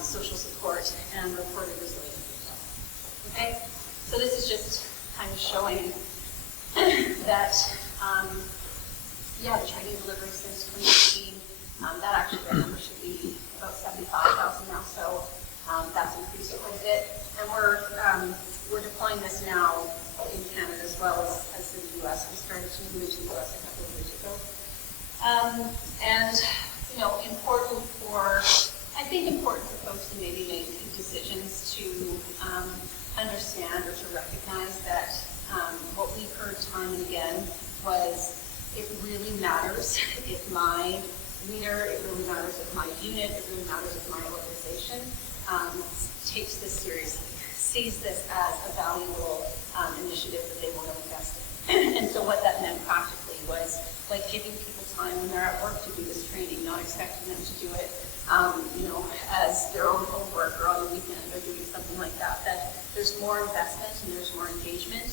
social support and reported resiliency. Okay? So this is just kind of showing that, the training delivery since 2018, that actually that number should be about 75,000 now, so that's increased quite a bit. And we're deploying this now in Canada as well as in the US. We started to move to the US a couple of years ago. Important for folks to maybe make decisions to understand or to recognize that what we've heard time and again was it really matters if my leader, it really matters if my unit, it really matters if my organization takes this seriously, sees this as a valuable initiative that they want to invest in. And so what that meant practically was like giving people time when they're at work to do this training, not expecting them to do it as their own homework or on the weekend or doing something like that, that there's more investment and there's more engagement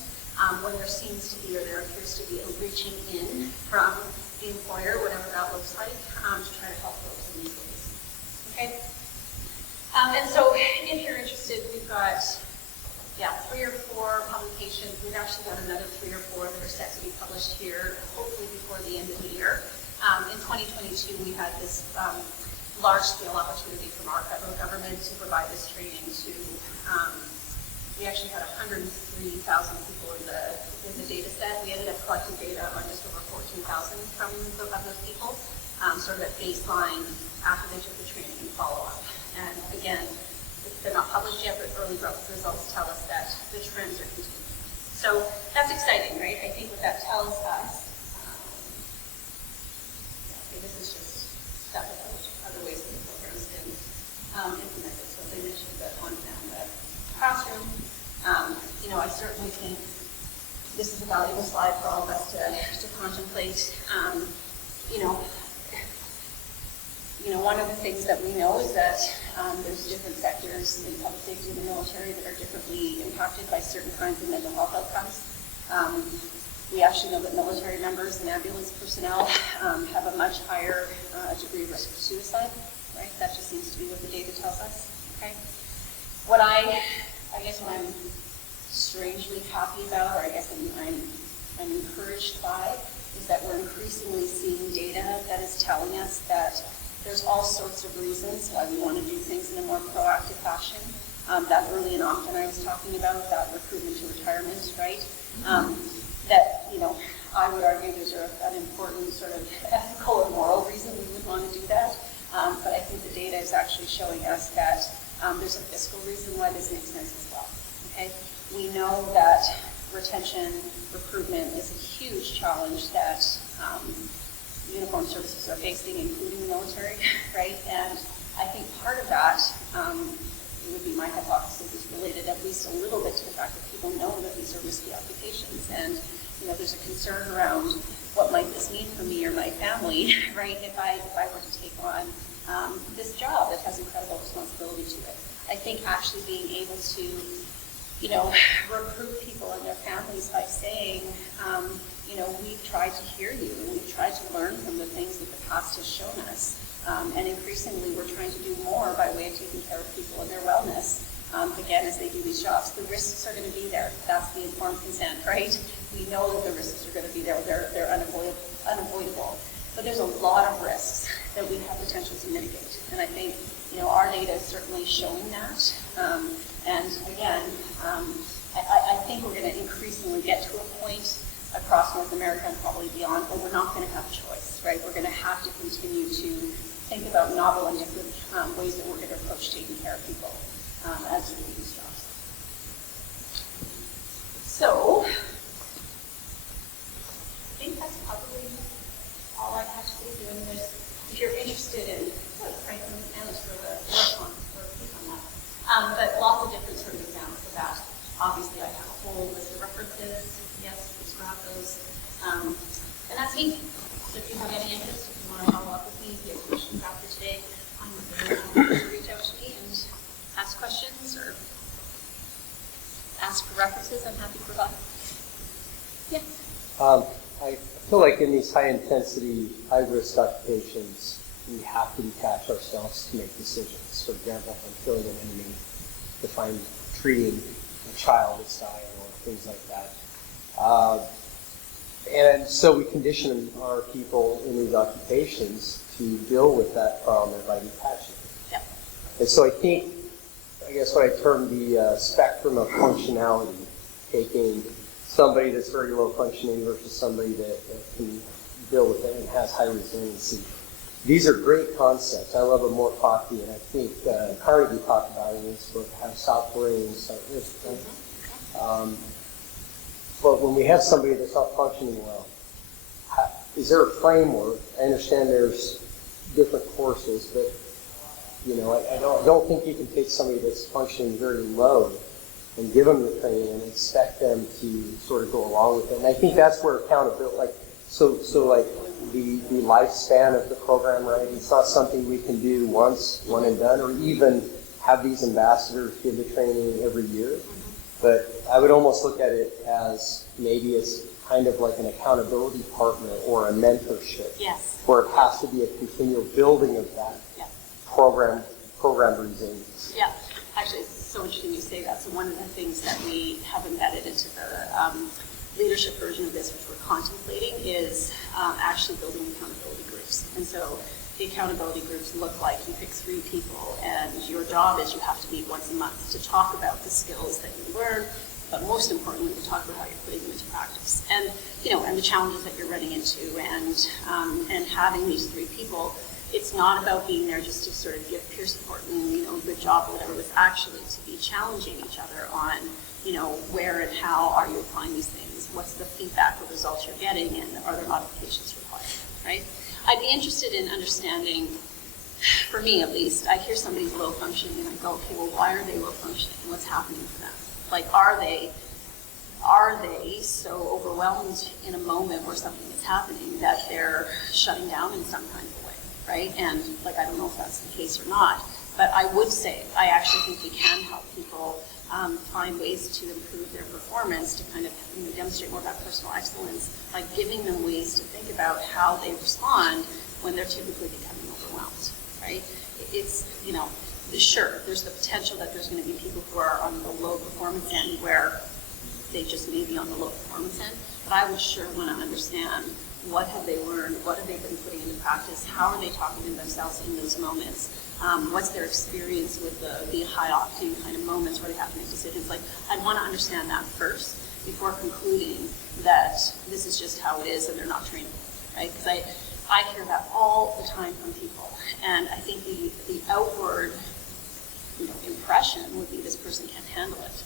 when there seems to be or there appears to be a reaching in from the employer, whatever that looks like, to try to help folks in these ways. Okay? And so if you're interested, we've got 3 or 4 publications. We've actually got another 3 or 4 that are set to be published here, hopefully before the end of the year. In 2022, we had this large-scale opportunity from our federal government to provide this training to, we actually had 103,000 people in the data set. We ended up collecting data on just over 14,000 from those people, sort of at baseline after they took the training and follow-up. And again, they're not published yet, but early results tell us that the trends are continuing. So that's exciting, right? I think what that tells us, this is just stuff about other ways that the program's been implemented. So they mentioned that on-demand classroom. I certainly think this is a valuable slide for all of us to contemplate. One of the things that we know is that there's different sectors in public safety and the military that are differently impacted by certain kinds of mental health outcomes. We actually know that military members and ambulance personnel have a much higher degree of risk of suicide, right? That just seems to be what the data tells us, okay? What I guess what I'm strangely happy about, or I guess I'm encouraged by, is that we're increasingly seeing data that is telling us that there's all sorts of reasons why we want to do things in in a more proactive fashion. That early and often I was talking about, that recruitment to retirement, right? That, I would argue there's an important sort of ethical or moral reason we would want to do that. But I think the data is actually showing us that there's a fiscal reason why this makes sense as well. Okay, we know that retention, recruitment is a huge challenge that uniformed services are facing, including the military, right? And I think part of that, it would be my hypothesis, is related at least a little bit to the fact that people know that these are risky occupations, and there's a concern around what might this mean for me or my family, right? If I were to take on this job that has incredible responsibility to it. I think actually being able to, recruit people and their families by saying, we've tried to hear you and we've tried to learn from the things that the past has shown us. And increasingly we're trying to do more by way of taking care of people and their wellness, again, as they do these jobs. The risks are going to be there. That's the informed consent, right? We know that the risks are going to be there. They're unavoidable. But there's a lot of risks that we have potential to mitigate. And I think, our data is certainly showing that. And again, I think we're going to increasingly get to a point across North America and probably beyond where we're not going to have a choice, right? We're going to have to continue to think about novel and different ways that we're going to approach taking care of people as we do these jobs. So, I think that's probably all I have to say. If you're interested in Franklin and for the work on that. But lots of different sort of examples of that. Obviously, I have a whole list of references. Yes, please grab those. And that's me. So if you have any interest, if you want to follow up with me, if you have questions after today, I'm available to reach out to me and ask questions or ask for references. I'm happy to provide. Yeah. I feel like in these high-intensity, high-risk occupations, we have to detach ourselves to make decisions. For example, if I'm killing an enemy, if I'm treating a child that's dying or things like that. And so we condition our people in these occupations to deal with that trauma by detaching. Yep. And so I guess what I term the spectrum of functionality, taking somebody that's very low functioning versus somebody that can deal with it and has high resiliency. These are great concepts. I love Amor Fati, and I think Carnegie talked about it in his book, How Stop Worrying, Start Risk. But when we have somebody that's not functioning well, is there a framework? I understand there's different courses, but I don't think you can take somebody that's functioning very low and give them the training and expect them to sort of go along with it. And I think that's where accountability, like the lifespan of the program, right? It's not something we can do once, one and done, or even have these ambassadors give the training every year. But I would almost look at it as maybe it's kind of like an accountability partner or a mentorship. Yes. Where it has to be a continual building of that program resilience. Yeah. Actually, it's so interesting you say that. So one of the things that we have embedded into the leadership version of this, which we're contemplating, is actually building accountability groups. And so the accountability groups look like you pick 3 people, and your job is you have to meet once a month to talk about the skills that you learn, but most importantly, to talk about how you're putting them into practice, and and the challenges that you're running into, and having these 3 people. It's not about being there just to sort of give peer support and good job or whatever. It's actually to be challenging each other on where and how are you applying these things? What's the feedback or results you're getting, and are there modifications required? Right? I'd be interested in understanding, for me at least, I hear somebody's low functioning and I go, okay, well, why are they low functioning? What's happening to them? Like, are they so overwhelmed in a moment where something is happening that they're shutting down in some kind of way, right? And I don't know if that's the case or not, but I would say I actually think we can help people find ways to improve their performance, to kind of demonstrate more about personal excellence, by giving them ways to think about how they respond when they're typically becoming overwhelmed, right? It's, sure, there's the potential that there's going to be people who are on the low performance end where they just may be on the low performance end, but I would sure want to understand what have they learned, what have they been putting into practice, how are they talking to themselves in those moments, What's their experience with the high-octane kind of moments where they have to make decisions? Like, I'd want to understand that first before concluding that this is just how it is and they're not trainable, right? Because I hear that all the time from people, and I think the outward, impression would be this person can't handle it,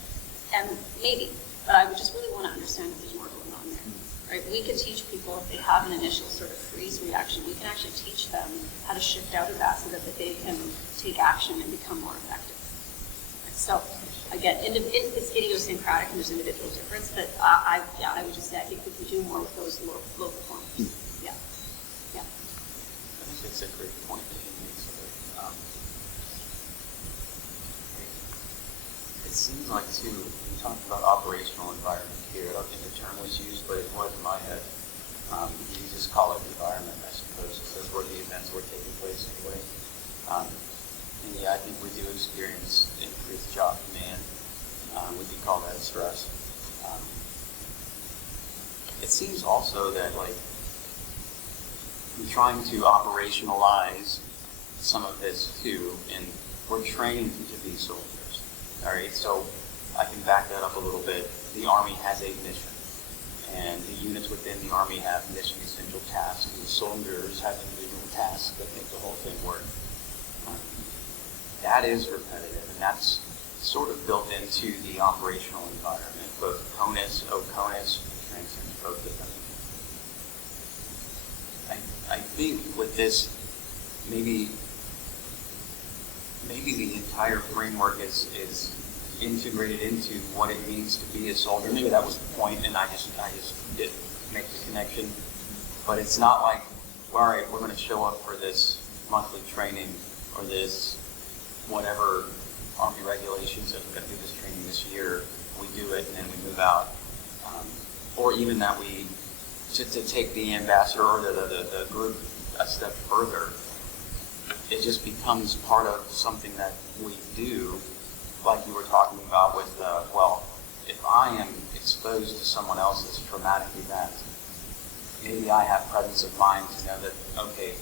and maybe, but I would just really want to understand if there's more going on there, right? We can teach people if they have an initial sort of freeze reaction, we can actually teach them how to shift out of that so that they can take action and become more effective. So again, it's idiosyncratic and there's individual difference, but I would just say I think we can do more with those low performers. Yeah. I think it's a great point that you made. It seems like, too, we talked about operational environment here. I don't think the term was used, but it was in my head. You just call it environment, I suppose, because that's where the events were taking place anyway. And yeah, I think we do experience increased job demand. We could call that stress. It seems also that, like, we're trying to operationalize some of this too, and we're trained to be soldiers. All right, so I can back that up a little bit. The Army has a mission, and the units within the Army have mission essential tasks, and the soldiers have individual tasks that make the whole thing work. That is repetitive, and that's sort of built into the operational environment. Both CONUS, OCONUS, transcends both of them. I think with this, maybe the entire framework is integrated into what it means to be a soldier. Maybe that was the point, and I just didn't make the connection. But it's not like, all right, we're going to show up for this monthly training or this whatever Army regulations that we're going to do this training this year. We do it and then we move out. Or even that we, to take the ambassador or the group a step further, it just becomes part of something that we do, like you were talking about with, if I am exposed to someone else's traumatic event, maybe I have presence of mind to know that, okay,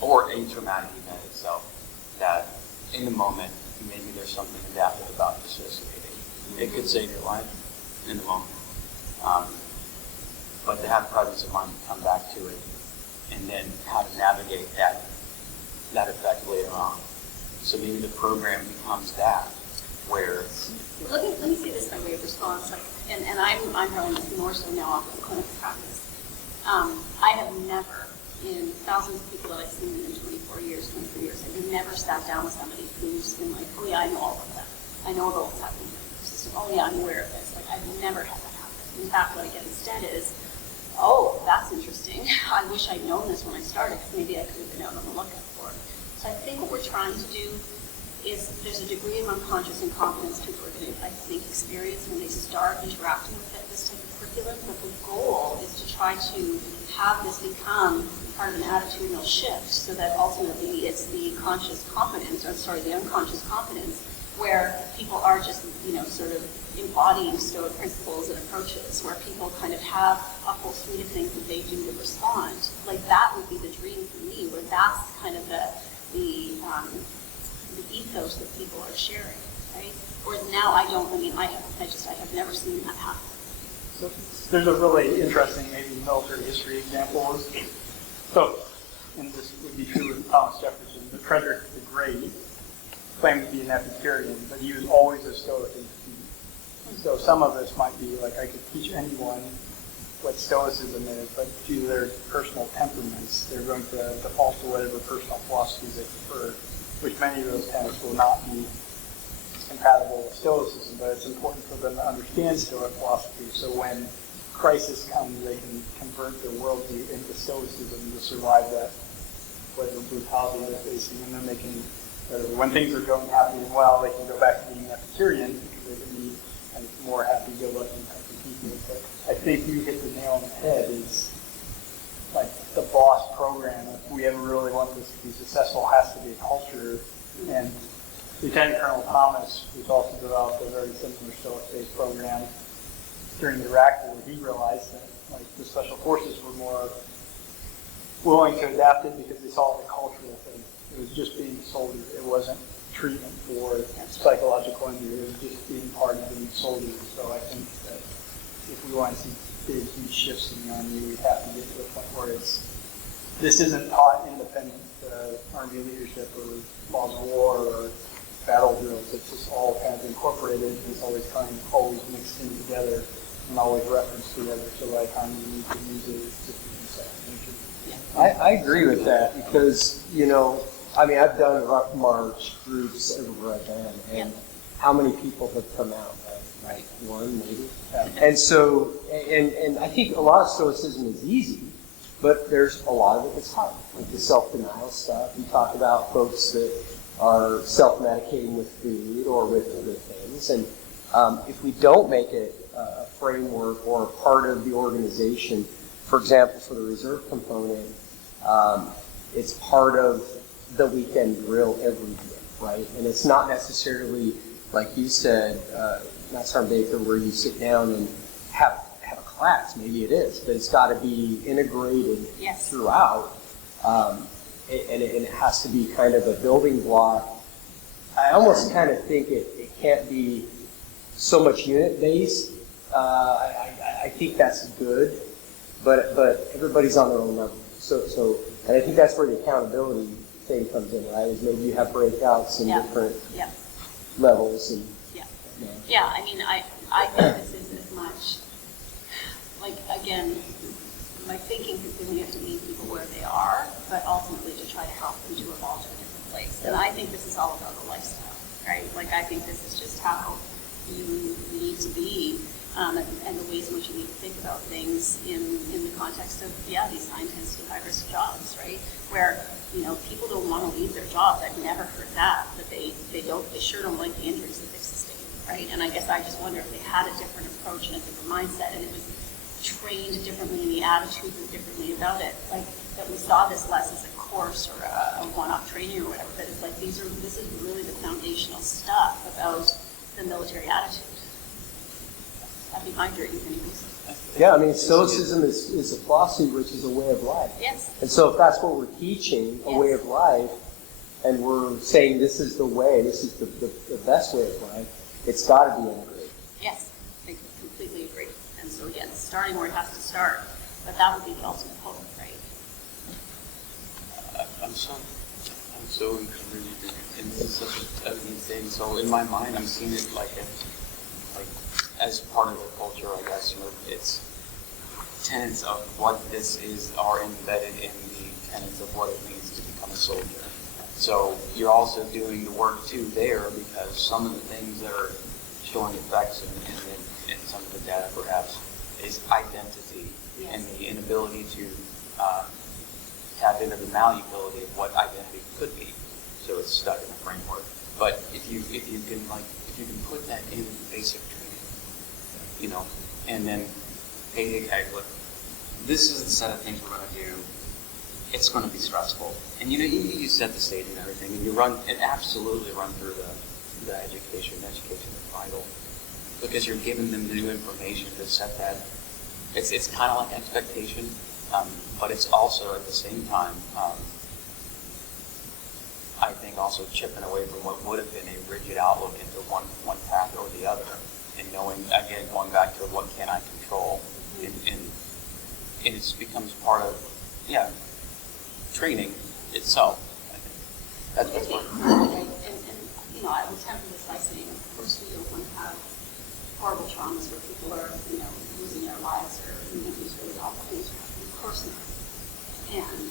or a traumatic event itself, that in the moment, maybe there's something adaptive about dissociating. It could save your life in the moment. But to have presence of mind to come back to it, and then how to navigate that effect later on. So maybe the program becomes that, where... Let me say this by way of response, and I'm running this more so now off of the clinical practice. I have never, in thousands of people that I've seen in 23 years, I've never sat down with somebody who's been like, oh yeah, I know all of that. I know about what's happening in the system. Oh yeah, I'm aware of this. Like, I've never had that happen. In fact, what I get instead is, oh, that's interesting. I wish I'd known this when I started, because maybe I could have been out on the lookout for it. So I think what we're trying to do is there's a degree of unconscious incompetence people are going to, I think, experience when they start interacting with this type of curriculum, but the goal is to try to have this become part of an attitudinal shift so that ultimately it's the unconscious competence where people are just, sort of embodying Stoic principles and approaches, where people kind of have a whole suite of things that they do to respond. Like, that would be the dream for me, where that's kind of the ethos that people are sharing, right? Whereas now I have never seen that happen. So there's a really interesting, maybe military history example. So, and this would be true with Thomas Jefferson, but Frederick the Great claimed to be an Epicurean, but he was always a Stoic. So some of this might be like, I could teach anyone what Stoicism is, but due to their personal temperaments, they're going to default to whatever personal philosophies they prefer, which many of those tenets will not be compatible with Stoicism, but it's important for them to understand Stoic philosophy, so when crisis comes, they can convert their worldview into Stoicism to survive that, whatever brutality they're facing, and then they can, when things are going happy and well, they can go back to being Epicurean, because they can be kind of more happy-go-lucky type of people. But I think you hit the nail on the head, is like the boss program, if we ever really want this to be successful, has to be a culture. And Lieutenant Colonel Thomas, who's also developed a very similar Stoic-based program during the Iraq War, he realized that like the special forces were more willing to adapt it because they saw the cultural thing. It was just being a soldier. It wasn't treatment for psychological injury. It was just being part of being a soldier. So I think that if we want to see big, huge shifts in the Army, we have to get to a point where this isn't taught independent Army leadership or laws of war or battle drills. It's just all kind of incorporated. It's always always mixed in together and always referenced together. So by the time you need to use it, it's just a second nature. I agree with that because, I mean, I've done Ruck March groups everywhere I've been, and how many people have come out? Right. One, maybe. And so, and I think a lot of Stoicism is easy, but there's a lot of it that's hard, like the self-denial stuff. You talk about folks that are self-medicating with food or with other things, and if we don't make it a framework or a part of the organization, for example, for the reserve component, it's part of the weekend drill every year, right? And it's not necessarily, like you said, Master Baker, where you sit down and have a class. Maybe it is, but it's got to be integrated throughout, and it has to be kind of a building block. I almost kind of think it can't be so much unit-based. I think that's good, but everybody's on their own level. So, and I think that's where the accountability thing comes in, right? Is maybe you have breakouts in different levels. And, I mean, I think this is as much, like, again, my thinking has been we have to meet people where they are, but ultimately to try to help them to evolve to a different place. And I think this is all about the lifestyle, right? Like, I think this is just how you need to be, and the ways in which you need to think about things in the context of, these high-intensity, high-risk jobs, right? Where, people don't want to leave their jobs. I've never heard that they sure don't like the injuries that they've sustained, right? And I guess I just wonder if they had a different approach and a different mindset, and it was trained differently, and the attitude was differently about it. Like, that we saw this less as a course or a one-off training or whatever, but it's like this is really the foundational stuff about the military attitude. That'd be my dream anyways. Yeah, I mean, Stoicism is a philosophy, which is a way of life. Yes. And so if that's what we're teaching, a way of life, and we're saying this is the way, this is the best way of life, it's got to be integrated. Yes, I completely agree. And so again, starting where it has to start, but that would be the ultimate hope, right? I'm so encouraged, and this is such a neat thing. So in my mind, I'm seeing it like as part of the culture, I guess. It's tenets of what this is are embedded in the tenets of what it means to become a soldier. So you're also doing the work too there, because some of the things that are showing effects in some of the data perhaps is identity and the inability to tap into the malleability of what identity could be. So it's stuck in a framework. But if you can put that in basic training, and then, hey, look, this is the set of things we're going to do. It's going to be stressful, and you set the stage and everything, and you absolutely run through the education. Education is vital because you're giving them new information to set that. It's kind of like expectation, but it's also at the same time, I think, also chipping away from what would have been a rigid outlook into one path or the other. And knowing, again, going back to what can I control, and it becomes part of, training itself, I think. That's what. And I will temper this by saying, of course, we don't want to have horrible traumas where people are, losing their lives or these really awful things are happening. Of course not. And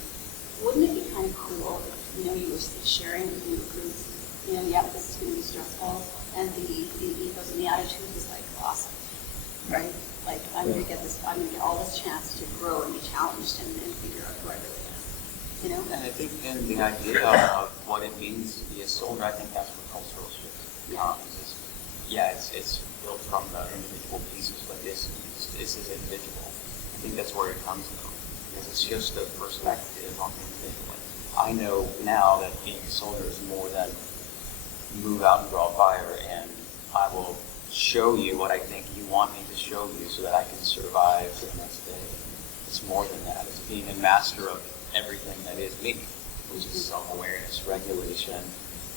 wouldn't it be kind of cool if, you were sharing with your groups, this is going to be stressful, and the ethos and the attitude is like awesome, right? Like, I'm going to get all this chance to grow and be challenged and figure out who I really am, And I think then the idea of what it means to be a soldier, I think that's where cultural shift comes. It's built from the individual pieces, but this is individual. I think that's where it comes from, because it's just a perspective on the individual. I know now that being a soldier is more than move out and draw fire, and I will show you what I think you want me to show you so that I can survive the next day. It's more than that. It's being a master of everything that is me. which is self-awareness, regulation,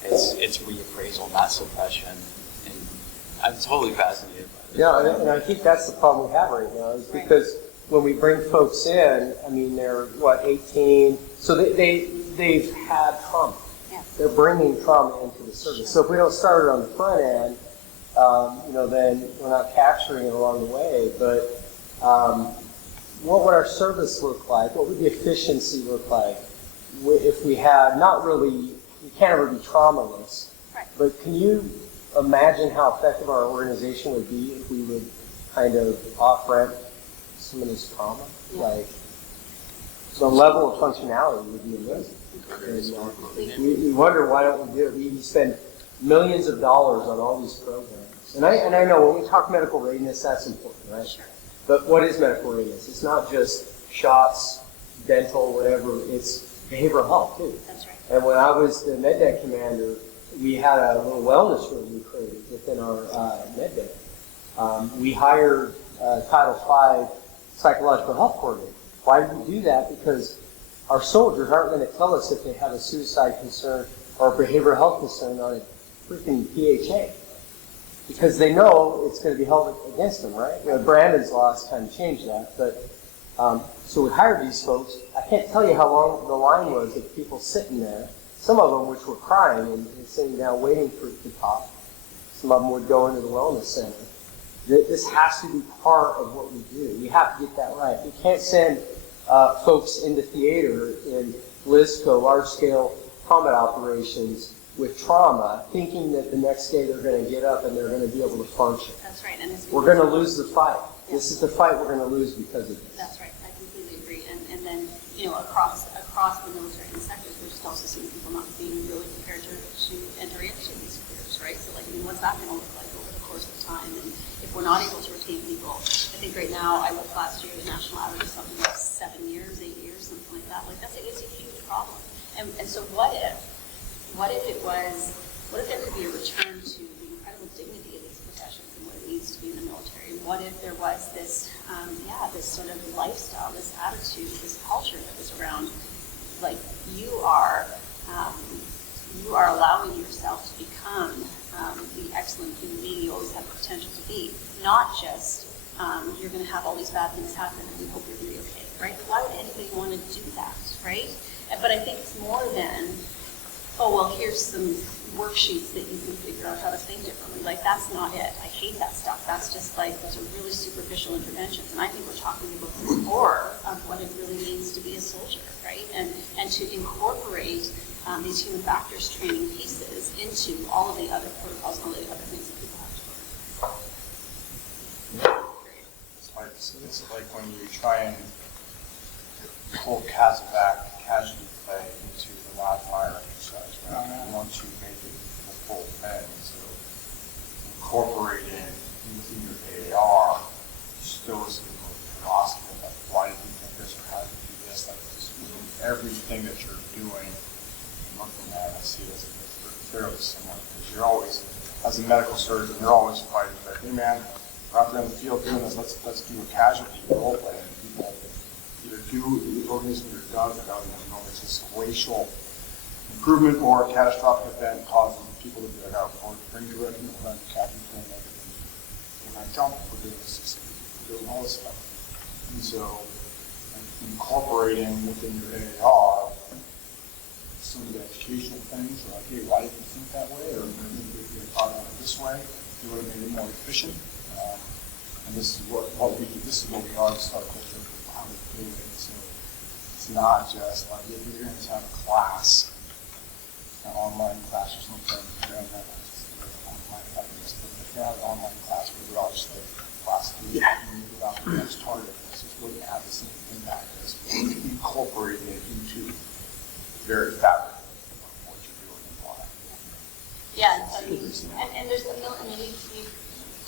it's reappraisal, not suppression. And I'm totally fascinated by this. Yeah, and I think that's the problem we have right now, is because when we bring folks in, I mean, they're, 18, so they've had trauma. Yeah. They're bringing trauma into the service. So if we don't start it on the front end, then we're not capturing it along the way. But what would our service look like? What would the efficiency look like if we had not really, you can't ever be traumaless, Right. but can you imagine how effective our organization would be if we would kind of off-ramp some of this trauma? Yeah. Like, the level of functionality would be amazing. And, we wonder why don't we do it. We spend millions of dollars on all these programs. And I know when we talk medical readiness, that's important, right? Sure. But what is medical readiness? It's not just shots, dental, whatever. It's behavioral health, too. That's right. And when I was the med deck commander, we had a little wellness room we created within our med deck. We hired Title V psychological health coordinator. Why did we do that? Because our soldiers aren't going to tell us if they have a suicide concern or a behavioral health concern on a freaking PHA. Because they know it's going to be held against them, right? Brandon's laws kind of changed that. But so we hired these folks. I can't tell you how long the line was of people sitting there. Some of them which were crying and sitting down waiting for it to talk. Some of them would go into the wellness center. This has to be part of what we do. We have to get that right. We can't send folks into theater in LISCO, large-scale combat operations, with trauma, thinking that the next day they're going to get up and they're going to be able to function. That's right. And We're going to lose the fight. Yeah. This is the fight we're going to lose because of this. That's right. I completely agree. And then, across the military and sectors, we're just also seeing people not being really prepared to enter into these careers, right? So, what's that going to look like over the course of time? And if we're not able to retain people, I think right now, I looked last year, the national average is something like 7 years, 8 years, something like that. It's a huge problem. And so what if there could be a return to the incredible dignity of these professions and what it means to be in the military? What if there was this, this sort of lifestyle, this attitude, this culture that was around, you are allowing yourself to become the excellent human being you always have the potential to be, not just you're going to have all these bad things happen and we hope you're going to be okay, right? Why would anybody want to do that, right? But I think it's more than, here's some worksheets that you can figure out how to think differently. That's not it. I hate that stuff. That's just those are really superficial interventions. And I think we're talking about the core of what it really means to be a soldier, right? And to incorporate these human factors training pieces into all of the other protocols and all the other things that people have to learn. It's like when you try and pull CASEVAC casualty play into the live fire exercise, right? Once you make it the full thing, so incorporating within your AAR stoicism or philosophy, why did you think this or how did you do this? Everything that you're doing and looking at, I see it as fairly similar, because you're always, as a medical surgeon, you're always fighting, hey man, we're out there in the field doing this, let's do a casualty role play, and people either do the organism or doesn't, it's this glacial improvement or a catastrophic event causes people to be or bring directly around the captain doing everything. When I jump, we're doing this, we're doing all this stuff. And so incorporating within your AAR some of the educational things, like, hey, why did you think that way? Or maybe if you had thought about it this way, you would have made it more efficient. And this is what we do. This is what we are to start culture, how to do it. So it's not just like if you're going to have a class, an online class or something, you're going to have online class. If you have an online class where we all just like class, without the next target, this is what you have the same impact as incorporating it into the very fabric of what you're doing and why. Yeah, and there's we've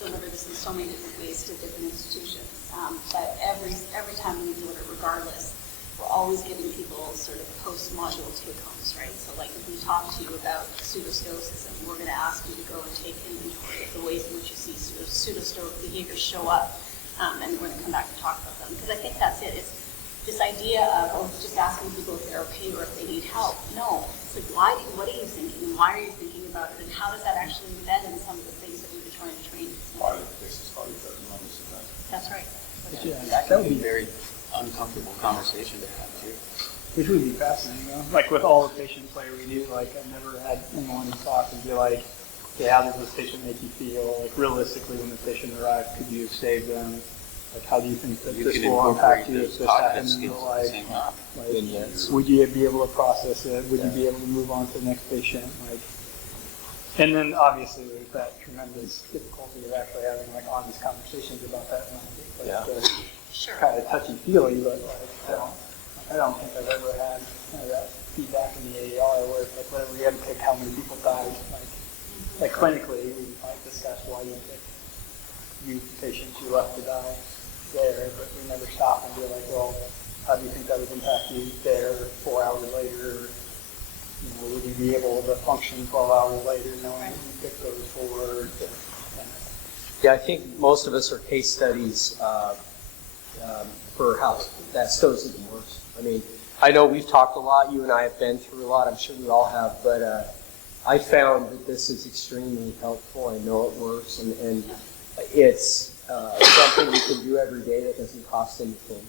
delivered this in so many different ways to different institutions. But every time we do it, regardless, we're always giving people sort of post-module take-homes, right? So if we talk to you about pseudostoicism, we're going to ask you to go and take inventory of the ways in which you see pseudostoic behaviors show up, and we're going to come back and talk about them. Because I think that's it. this idea of just asking people if they're okay or if they need help. No, it's like, what are you thinking? And why are you thinking about it? And how does that actually embed in some of the things that we've been trying to train? This is probably better than others of that. That's right. That can be a very uncomfortable conversation to have too. Which would be fascinating, though. Like with all the patient play we do, like I've never had anyone talk and be like, okay, how does this patient make you feel? Like realistically, when the patient arrived, could you have saved them? Like how do you think that You this can will impact incorporate you those if this cognitive happens in real skills at the life? same time. Like, Vignettes. would you be able to process it? Would you be able to move on to the next patient? Like, and then obviously there's that tremendous difficulty of actually having like honest conversations about that. And like, Yeah. Sure. kind of touchy-feely, but like, I don't think I've ever had that feedback in the AER where it's like whatever we had to pick how many people died. Like clinically, we might discuss why you picked you patients you left to die there, but we never stop and be like, well, how do you think that would impact you there 4 hours later? You know, would you be able to function 12 hours later knowing that you picked those four? Yeah, I think most of us are case studies for how that Stoicism works. I mean, I know we've talked a lot, you and I have been through a lot, I'm sure we all have, but I found that this is extremely helpful. I know it works, and it's something we can do every day that doesn't cost anything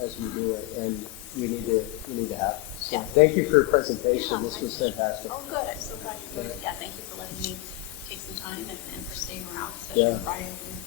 as we do it, and we need to have it. So Yeah. thank you for your presentation. This was fantastic. Oh, good. I'm so glad you did it. Yeah, thank you for letting me take some time and for staying around such Yeah. a Friday afternoon.